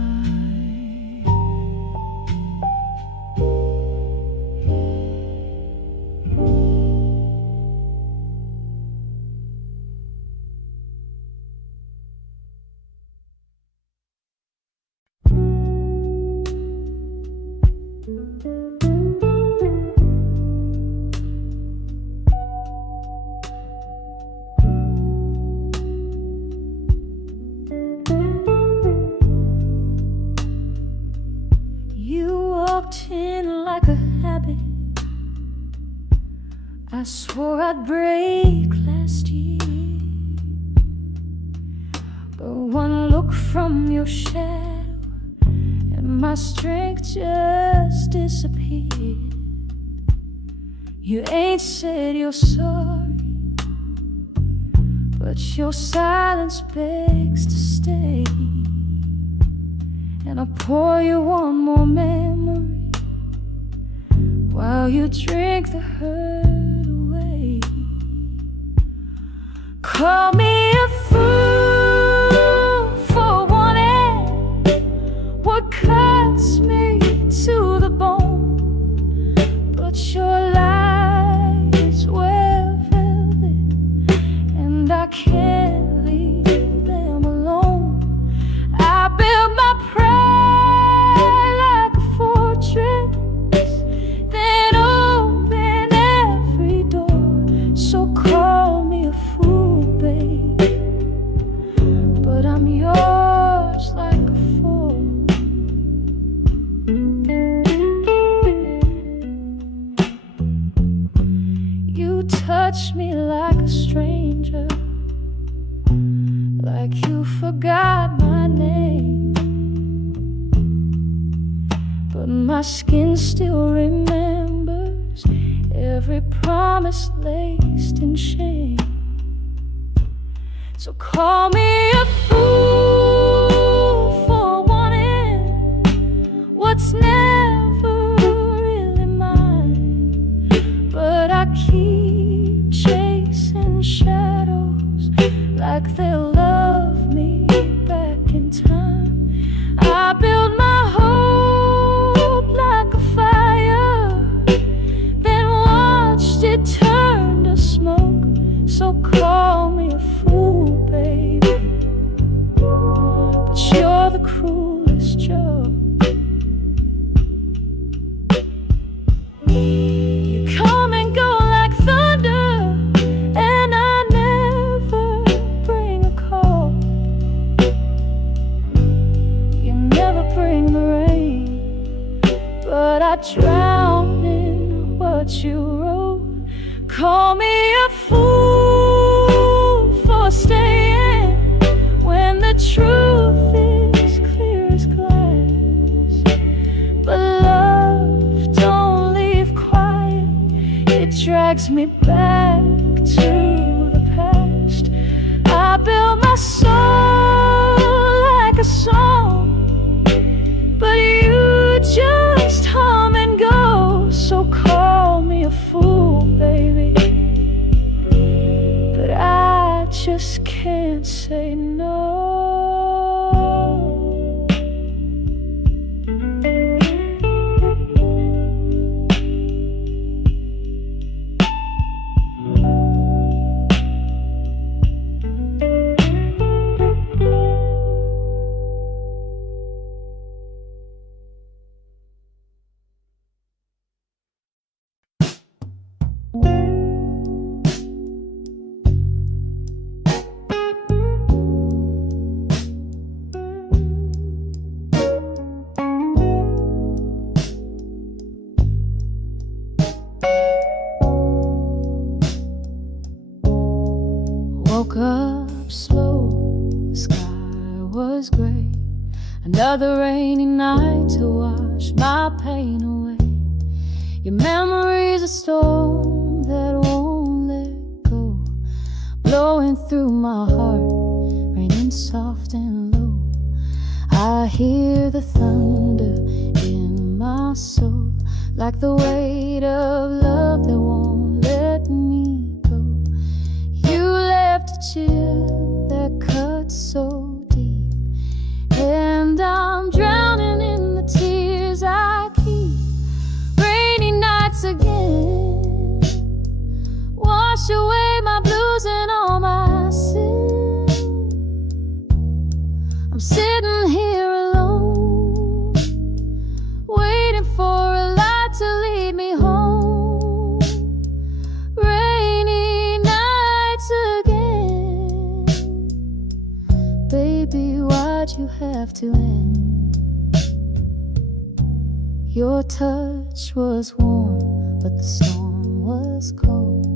In like a habit, I swore I'd break last year. But one look from your shadow and my strength just disappeared. You ain't said you're sorry, but your silence begs to stay. And I pour you one more memory while you drink the hurt away. Call me a fool for wanting what cuts me to the bone, but your lies were velvet, and I can't leave them alone. I built my pride like a fortress, then open every door. So call me a fool, babe, but I'm yours like a fool. You touch me like a stranger, like you forgot my name, but my skin still remembers every promise laced in shame. So call me a fool for wanting what's never really mine, but I keep chasing shadows like I built my hope like a fire, then watched it turn to smoke. So call me a fool, baby, but you're the cruelest joke. You come and go like thunder, and I never bring a call. You never bring the rain, but I drown in what you wrote. Call me a fool for staying when the truth is clear as glass. But love don't leave quiet, it drags me back to the past. I built my soul like a song, but you just hum and go. So call me a fool, baby, but I just can't say no. Woke up slow, the sky was gray. Another rainy night to wash my pain away. Your memory's a storm that won't let go, blowing through my heart, raining soft and low. I hear the thunder in my soul, like the weight of love that won't let me go. You left a chill that cuts so deep, and I'm drowning in the tears I keep. Rainy nights again wash away my blues and all my sin. I'm sitting here alone, waiting for a light to lead me home. Rainy nights again, baby, why'd you have to end? Your touch was warm, but the storm was cold,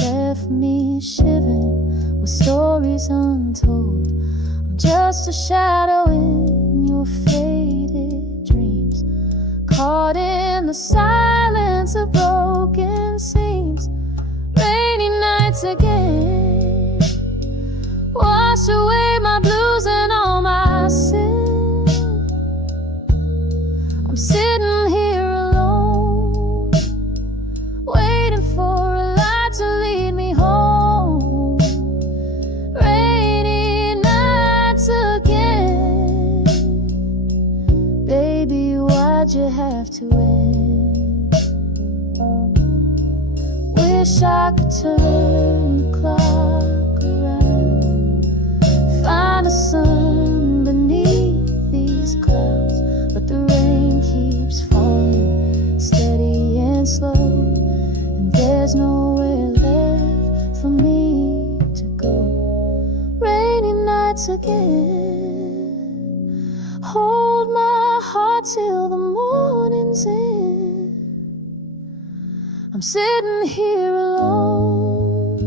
left me shivering with stories untold. I'm just a shadow in your faded dreams, caught in the silence of broken seams. Rainy nights again wash away my blues and all my sin. I'm sitting here alone, waiting for a light to lead me home. Rainy nights again, baby, why'd you have to end? Wish I could turn the clock around, find a sun beneath these clouds, but the rain keeps falling steady and slow, and there's nowhere left for me to go. Rainy nights again, hold my heart till the morning's in. I'm sitting here alone,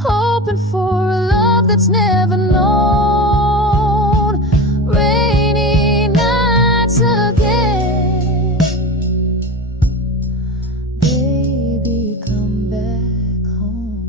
hoping for a love that's never known. Rainy nights again, baby, come back home.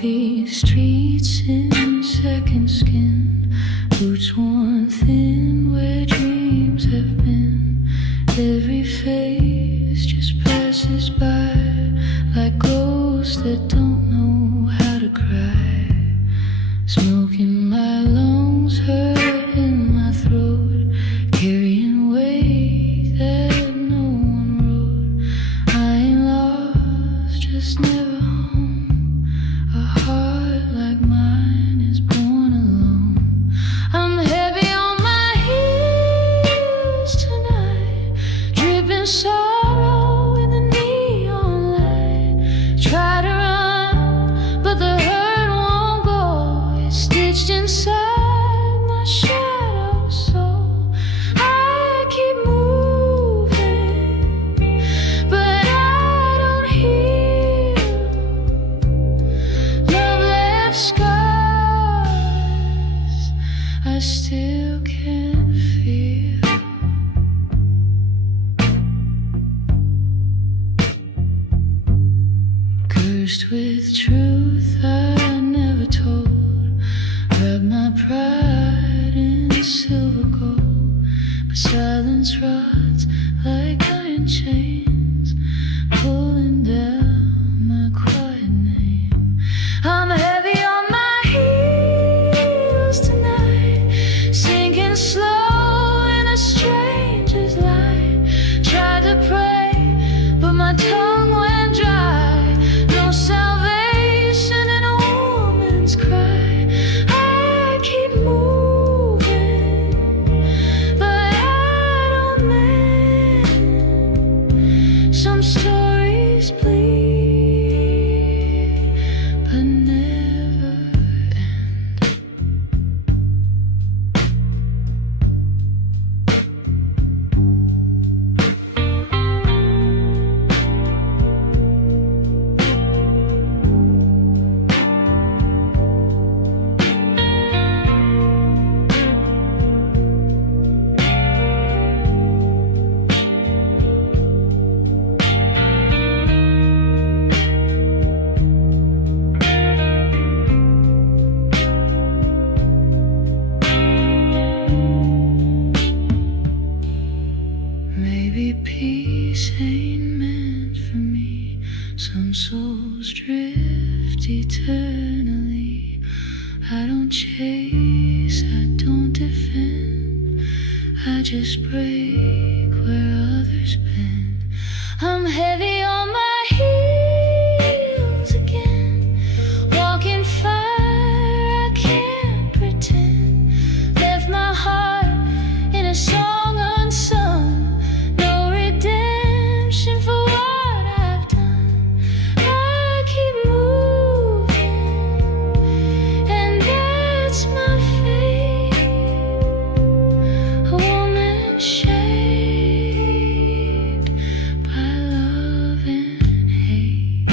these streets in second skin, boots worn thin where dreams have been. Every face just passes by like ghosts that don't know how to cry. Smoke in my lungs, hurt in my throat, carrying weight that no one rode. I ain't lost, just never home. A heart like mine is born alone. I'm heavy on my heels tonight, dripping sorrow in the neon light. Try to run, but the hurt won't go. It's stitched inside my shadow soul. I keep moving, but I don't heal. Love left scars I still can't feel. Cursed with truth I never told. Wrap my pride in silver gold, but silence rots like iron chains, pulling down my quiet name. I'm heavy on my heels tonight, sinking slow in a stranger's light. Tried to pray, but my tongue went dry. No salvation in a woman's cry. I keep moving, but I don't mend. Some stories bleed, but never end. Maybe peace ain't meant for me. Some souls drift eternally. I don't chase, I don't defend. I just break where others bend. I'm heavy on my heels again, walking fire, I can't pretend. Left my heart in a song unsung, no redemption for what I've done. I keep moving, and that's my fate. A woman shaped by love and hate.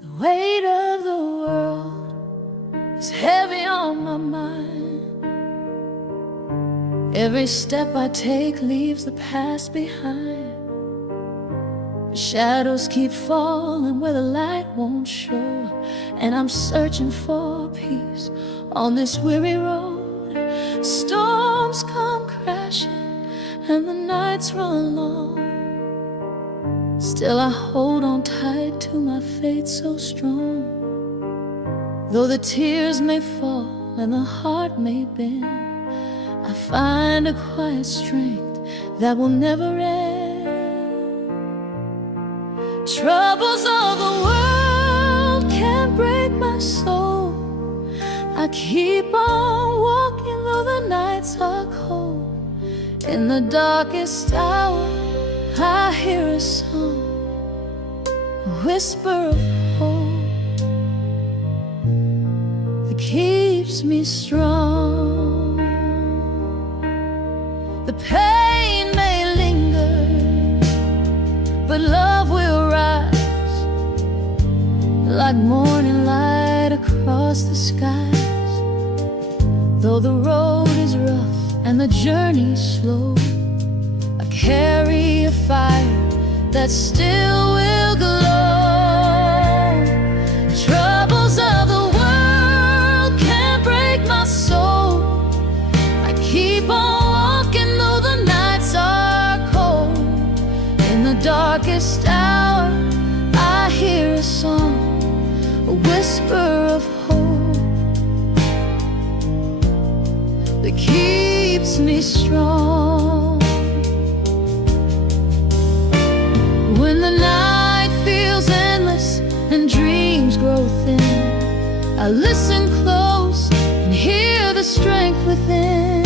The weight of the world is heavy on my mind. Every step I take leaves the past behind. The shadows keep falling where the light won't show, and I'm searching for peace on this weary road. Storms come crashing and the nights run long. Still I hold on tight to my faith so strong. Though the tears may fall and the heart may bend, I find a quiet strength that will never end. Troubles of the world can't break my soul. I keep on walking though the nights are cold. In the darkest hour I hear a song, a whisper of hope that keeps me strong. The pain may linger but love will rise like morning light across the skies. Though the road is rough and the journey slow, I carry a fire that still will glow. Troubles of the world can't break my soul. I keep on walking though the nights are cold. In the darkest hour I hear a song, a whisper of hope that keeps me strong. When the night feels endless and dreams grow thin, I listen close and hear the strength within.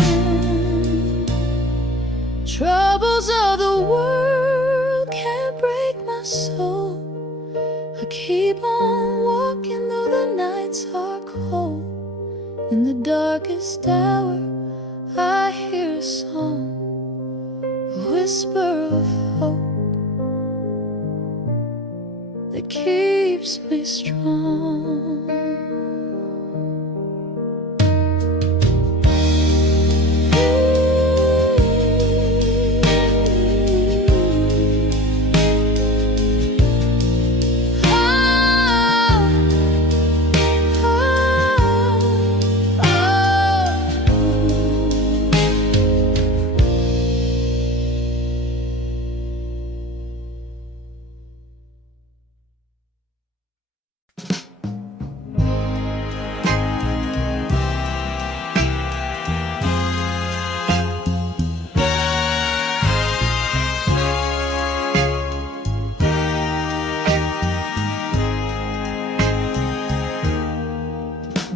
Troubles of the world can't break my soul. I keep on walking though the nights are cold. In the darkest hour I hear a song, a whisper of hope that keeps me strong.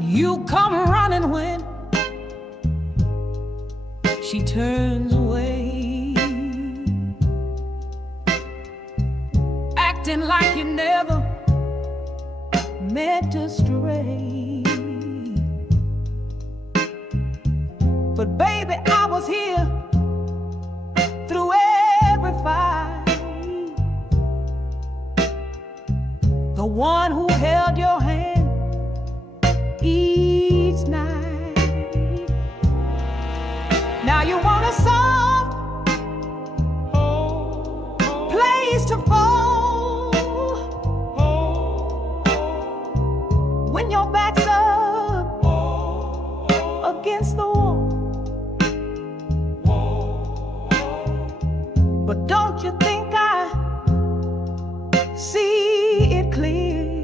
You come running when she turns away, acting like you never meant to stray. But baby, I was here through every fight, the one who held your hand each night. Now you want a soft place to fall when your back's up against the wall. But don't you think I see it clear?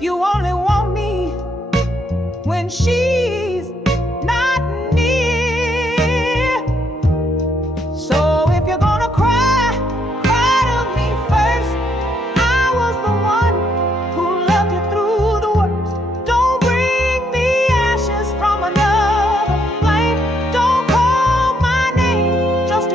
You only want me when she's not near. So if you're gonna cry, cry to me first. I was the one who loved you through the worst. Don't bring me ashes from another flame. Don't call my name just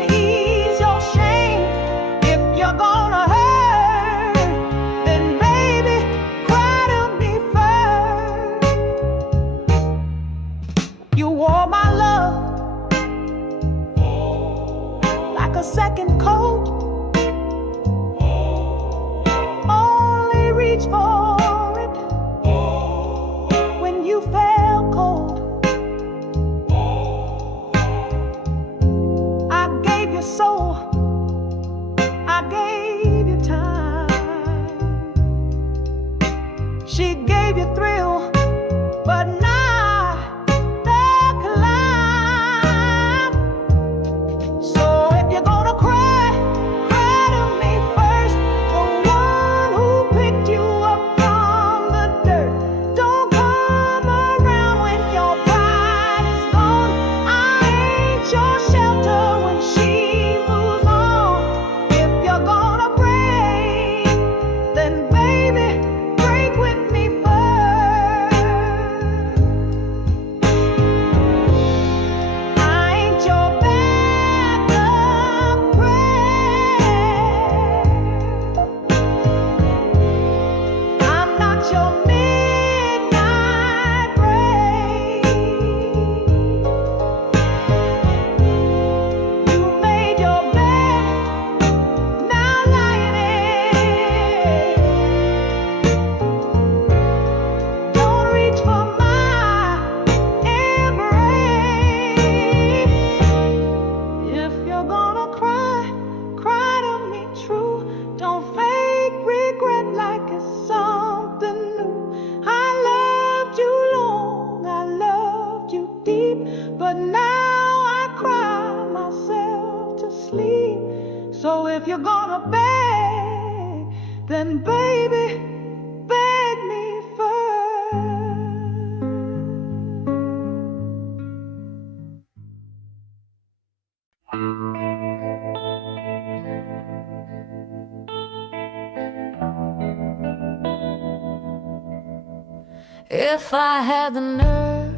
if you're gonna beg, then baby, beg me first. If I had the nerve,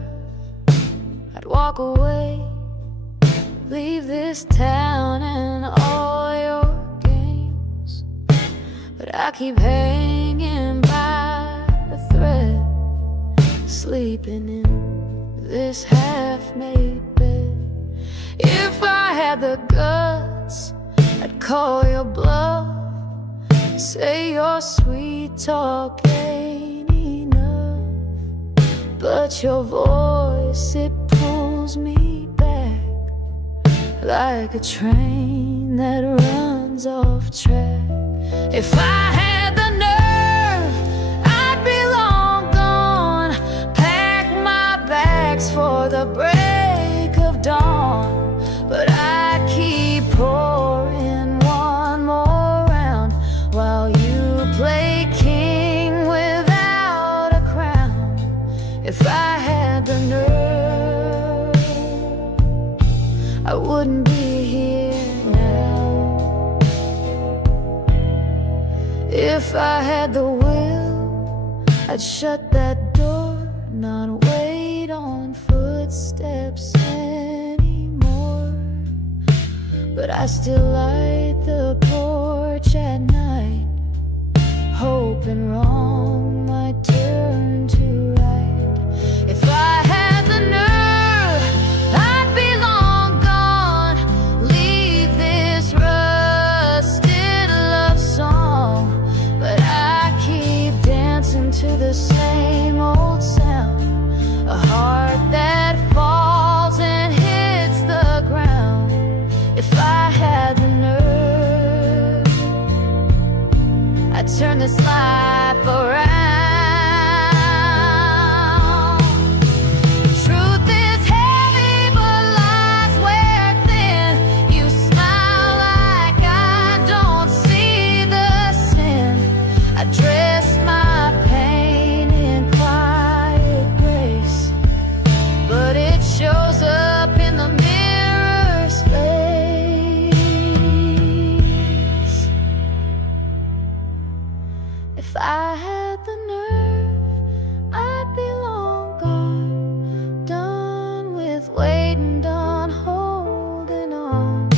I'd walk away, leave this town and all your games. But I keep hanging by a thread, sleeping in this half-made bed. If I had the guts, I'd call your bluff, say your sweet talk ain't enough. But your voice, it pulls me back like a train that runs off track. If I had the nerve, I'd be long gone, pack my bags for the break of dawn. But I keep pouring one more round while you play king without a crown. If I had the nerve, I wouldn't be here now. If I had the will, I'd shut that door, not wait on footsteps anymore. But I still light the porch at night, hoping wrong might turn to right. If I had the nerve, I'd be long gone, leave this rusted love song. But I keep dancing to the same old sound, a heart that falls and hits the ground. If I had the nerve, I'd turn this life around. Truth is heavy, but lies wear thin. You smile like I don't see the sin. I dress my pain in quiet grace, but it shows up in the mirror's face. If I had the nerve, I'd be long gone, done with waiting, done holding on.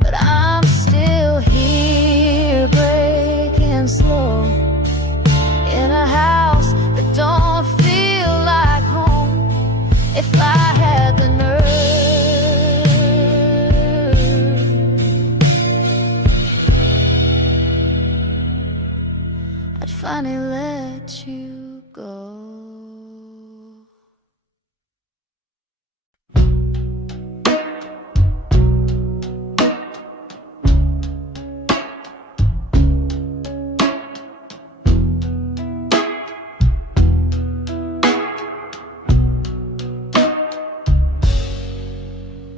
But I'm still here, breaking slow, in a house that don't feel like home. If I had the nerve, I'd finally let you go.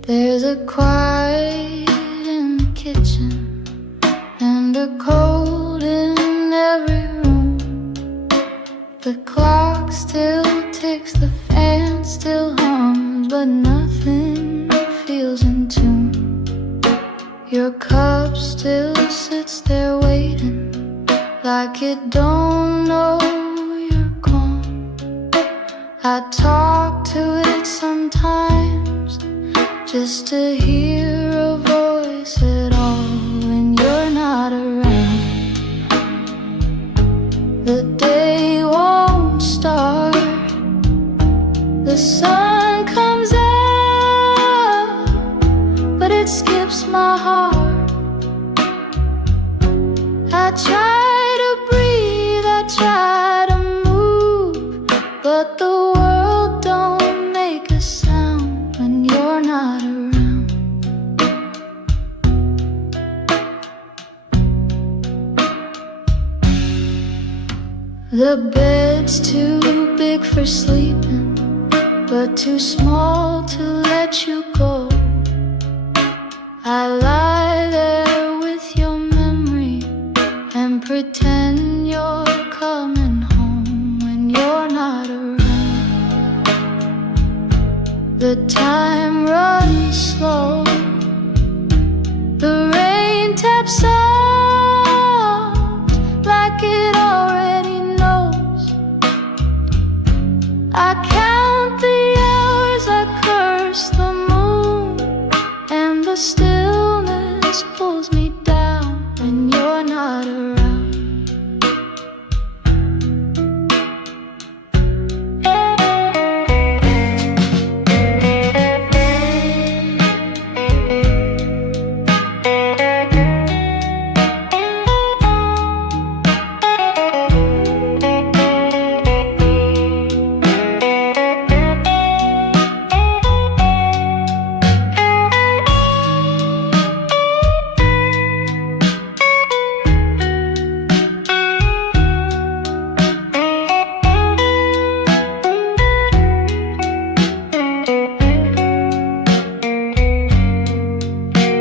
There's a quiet in the kitchen and a cold in every room. The clock still ticks, the fan still hums, but nothing feels in tune. Your cup still sits there waiting, like it don't know you're gone. I talk to it sometimes, just to hear a voice at all when you're not around. The day won't start, the sun comes out, but it skips my heart. I try to breathe, I try to move, but the world don't make a sound when you're not around. The bed's too big for sleeping, but too small to let you go. I lie there with your pretend you're coming home when you're not around. The time runs slow, the rain taps out like it already knows. I count the hours, I curse the moon, and the stillness pulls me down when you're not around.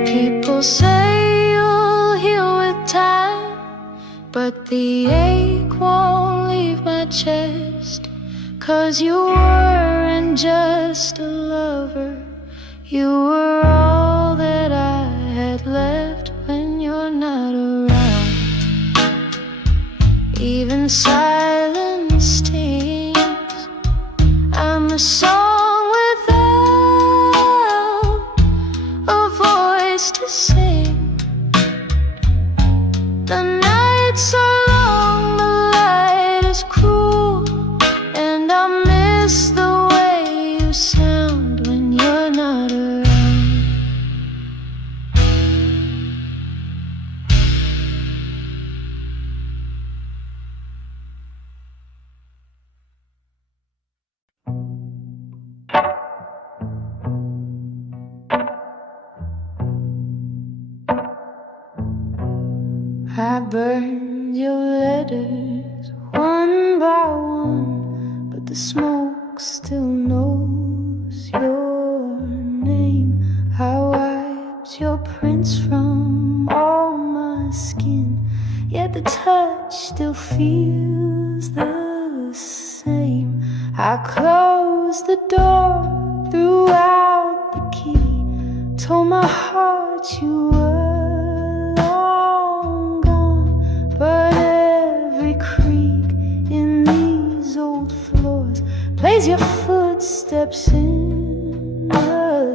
People say you'll heal with time, but the ache won't leave my chest. 'Cause you weren't just a lover, you were all that I had left when you're not around. Even silence stings. I'm a song without a voice to sing. The nights are long, the light is cruel, and I miss the way you sound when you're not around. I burned your letters one by one, but the smoke still knows your name. I wiped your prints from all my skin, yet the touch still feels the same. I closed the door, threw out the key, told my heart you were long gone. But every creak in these old floors plays your footsteps in a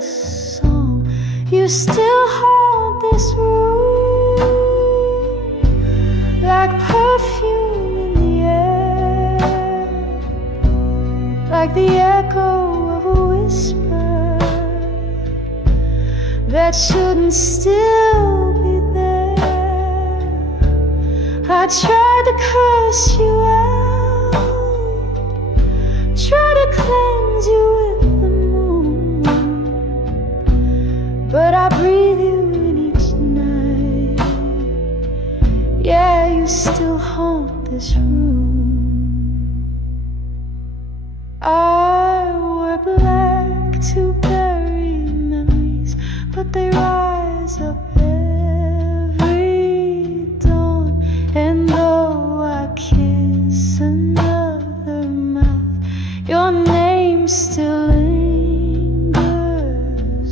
song. You still haunt this room like perfume in the air, like the echo of a whisper that shouldn't still be there. I tried to curse you out, tried to cleanse you with the moon, but I breathe you in each night. Yeah, you still haunt this room. I wear black to bury memories, but they rise up every dawn. And though I kiss another mouth, your name still lingers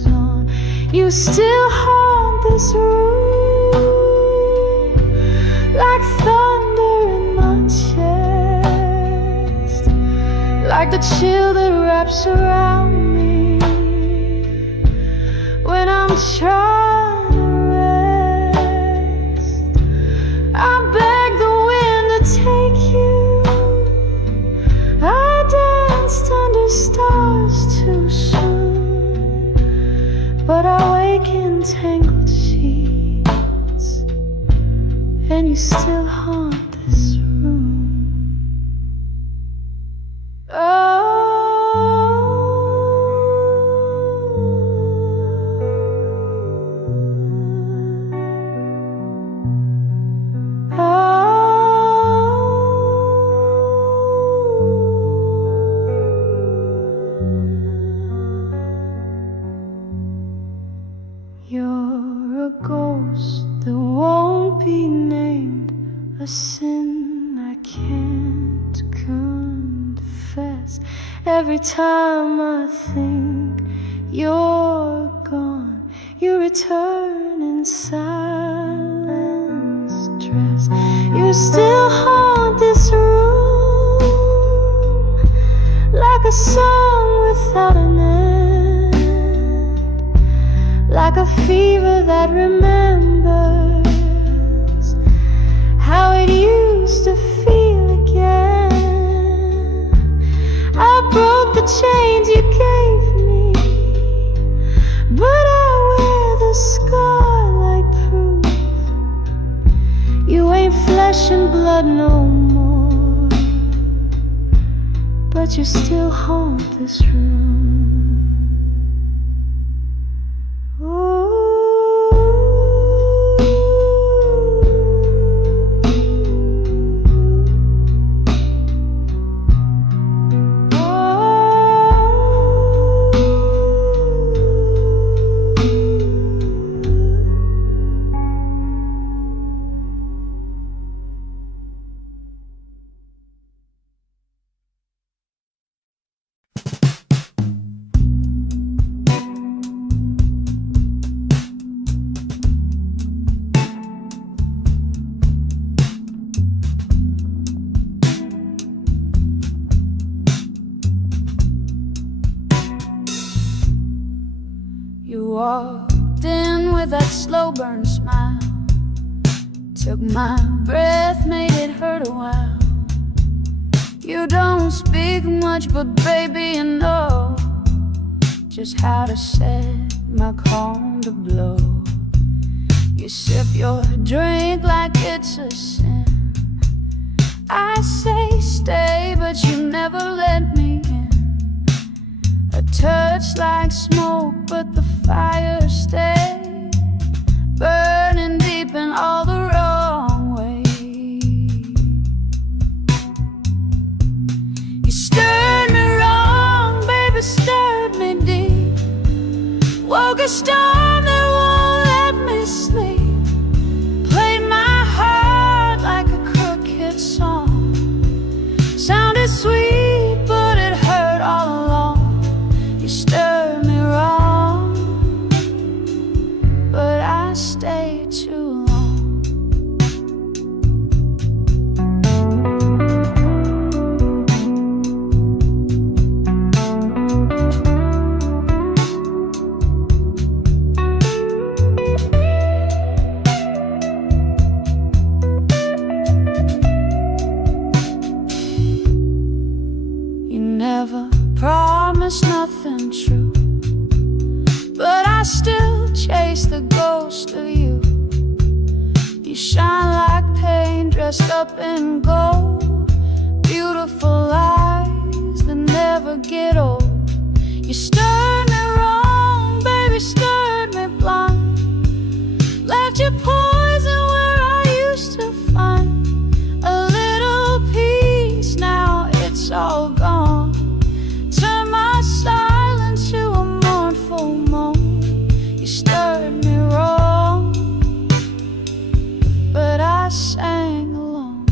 on. You still haunt this room like thunder in my chest, like the chill that wraps around me when I'm trying to rest. I beg the wind to take you, I danced under stars too soon, but I wake in tangled sheets, and you still haunt this room. You're a ghost that won't be named, a a sin I can't confess. Every time I think you're gone, you return in silence dress. You still haunt this room like a song without an end, like a fever that remembers how it used to feel again. I broke the chains you gave me, but I wear the scar like proof you ain't flesh and blood no more, but you still haunt this room. You walked in with that slow burn smile, took my breath, made it hurt a while. You don't speak much, but baby, you know just how to set my calm to blow. You sip your drink like it's a sin. I say stay, but you never let me in. A touch like smoke, but the fire stayed burning deep in all the wrong ways. You stirred me wrong, baby, stirred me deep. Woke a storm that won't let me sleep. Played my heart like a crooked song. Sounded sweet, but it hurt all along. You stirred me wrong, but I stayed too long. You never promised nothing true, but I still chase the ghost of you. You shine like paint dressed up in gold, beautiful eyes that never get old. You stirred me wrong, baby, stirred me blind. Left your poison where I used to find a little peace, now it's all gone. Turn my silence to a mournful moan. You stirred me wrong, but I sang along.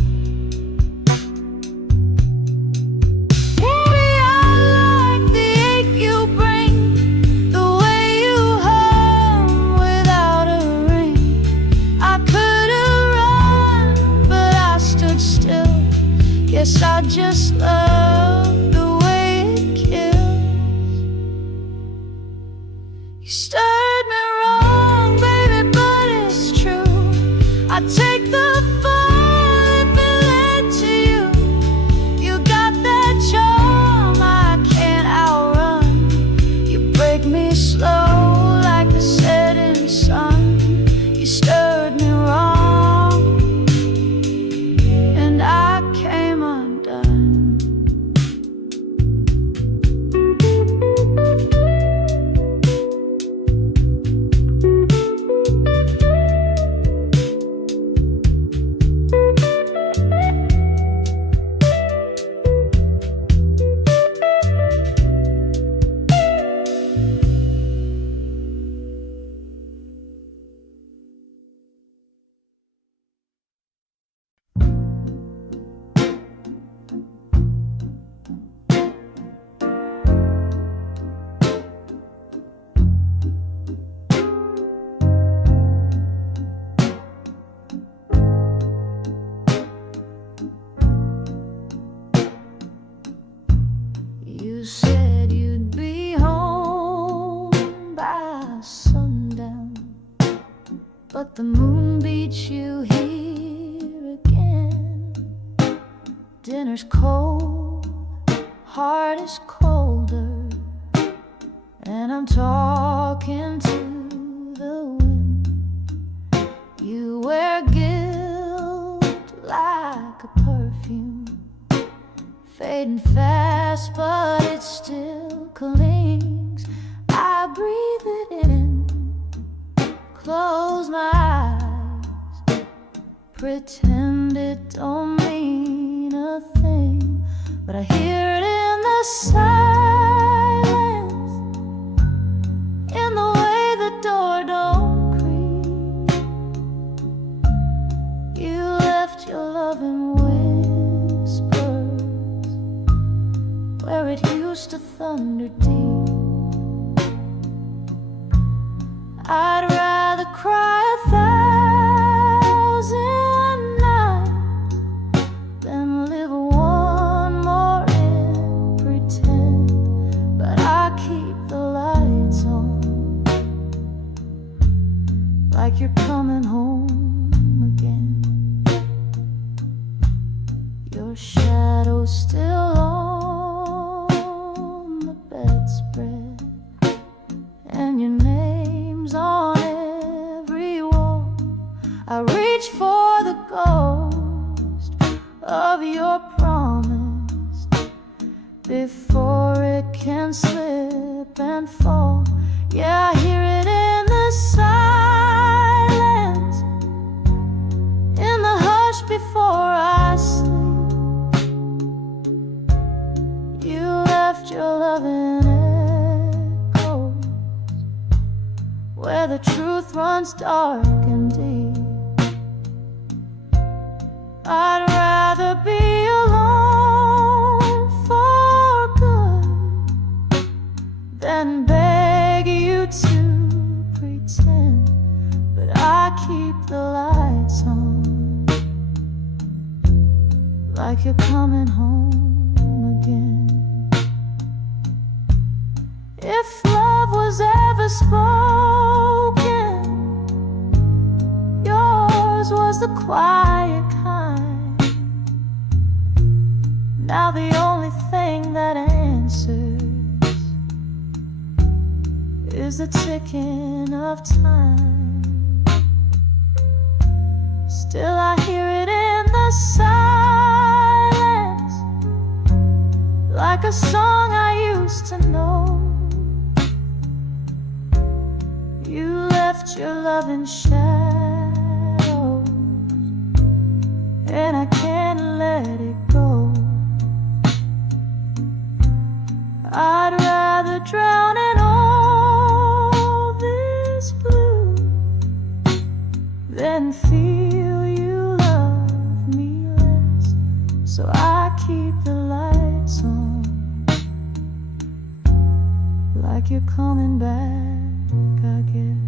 Baby, I like the ache you bring, the way you hum without a ring. I could've run, but I stood still. Guess I just love the way it kills. You stirred me wrong. but the moon beats you here again. Dinner's cold, heart is colder, and I'm talking to the wind. You wear guilt like a perfume, fading fast, but it still clings. I breathe it in, close my eyes, pretend it don't mean a thing, but I hear it in the silence, in the way the door don't creak. You left your love in whispers where it used to thunder deep. I'd rather cry 1,000 nights than live one more in pretend. But I keep the lights on, like you're coming home again. Your shadow's still on the bedspread, and your name's on every wall. I reach for the ghost of your promise before it can slip and fall. Yeah, I hear it in the silence, in the hush before I sleep. You left your love in echoes where the truth runs dark and deep. I'd rather be alone for good than beg you to pretend. But I keep the lights on, like you're coming home again. If love was ever spoken, yours was the quiet kind. Now the only thing that answers is the ticking of time. Still I hear it in the silence, like a song I used to know. You left your love in shadows, and I can't let it go. I'd rather drown in all this blue than feel you love me less. So I keep the lights on, like you're coming back, I guess.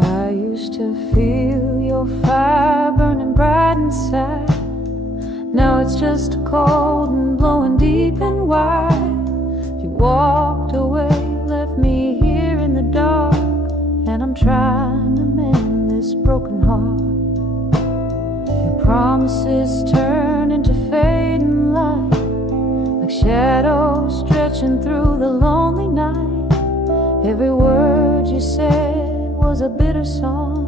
I used to feel your fire burning bright inside. Now it's just cold and blowing deep and wide. You walked away, left me here in the dark, and I'm trying to mend this broken heart. Your promises turn into fading light, like shadows stretching through the lonely night. Every word you said was a bitter song.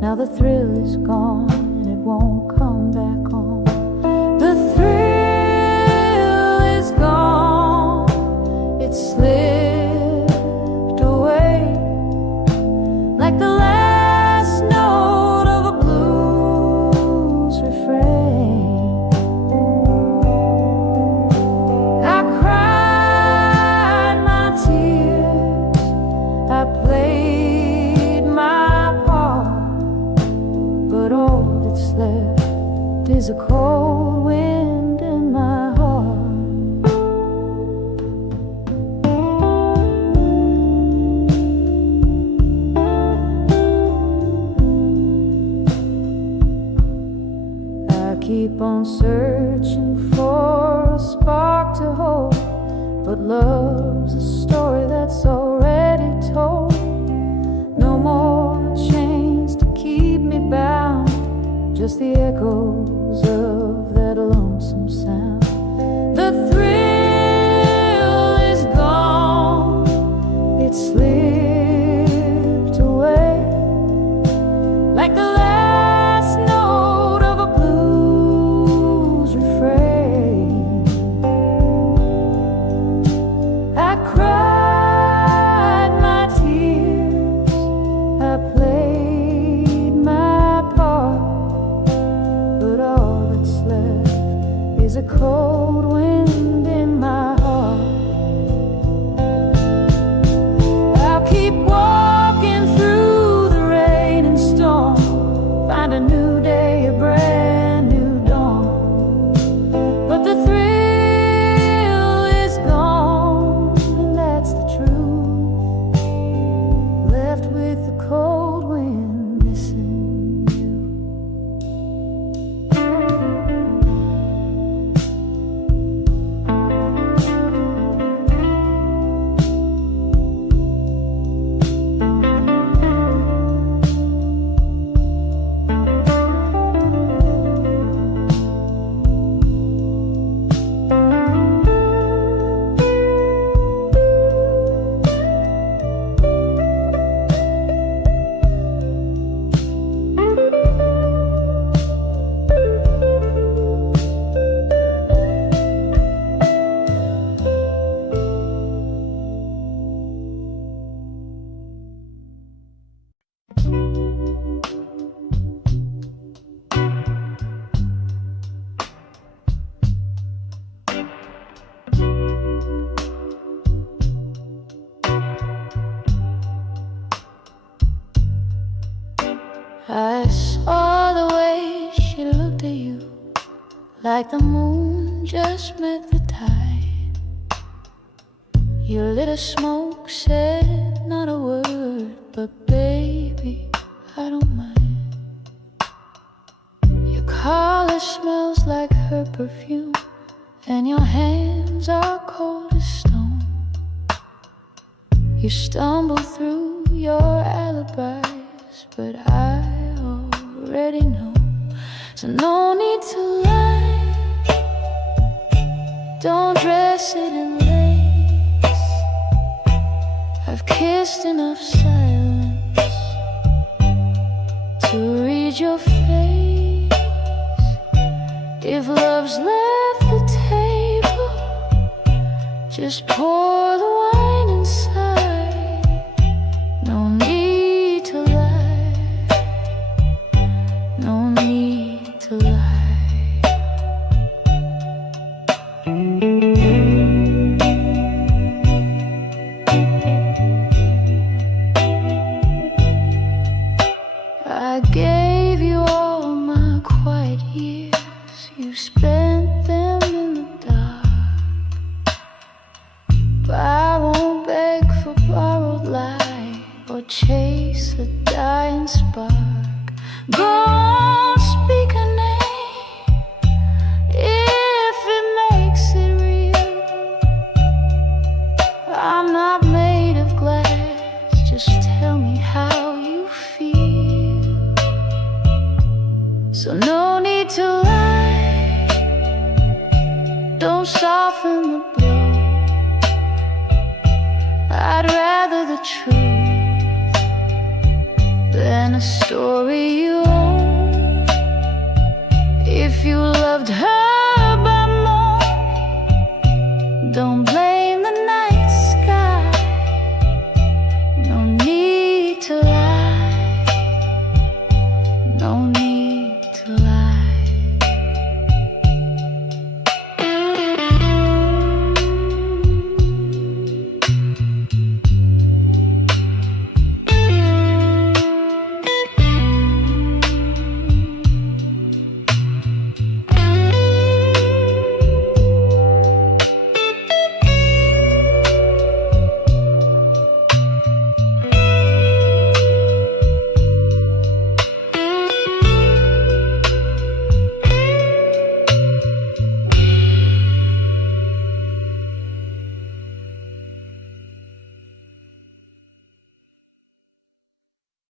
Now the thrill is gone and it won't come back on. The thrill is gone, it slipped away, like the last note of a blues refrain. I cried my tears, I played my part, but all that's left There's a cold wind in my heart. I keep on searching for a spark to hold, but love's a story that's already told. No more chains to keep me bound, just the echoes of that lonesome sound. The thrill is gone, it slipped away like the last note of a blues refrain. I cried my tears, I played my part, but all that's left is a cold wind in my heart. I'll keep walking through the rain and storm, find a new day, a brand new dawn. But the thrill is gone, and that's the truth. Left with the cold wind, missing you. I saw the way she looked at you, like the moon just met the tide. You lit a smoke, said not a word, but baby, I don't mind. Your collar smells like her perfume, and your hands are cold as stone. You stumble through your alibis, but I already know. So no need to lie, don't dress it in lace. I've kissed enough silence to read your face. If love's left the table, just pour the wine inside. No need to lie, no need to lie. I gave you all my quiet years, you spent them in the dark. But I won't beg for borrowed light or chase a dying spark. Go on, speak a name if it makes it real. I'm not made of glass, just tell me how you feel. So no need to lie, don't soften the blow. I'd rather the truth than a story you own. If you loved her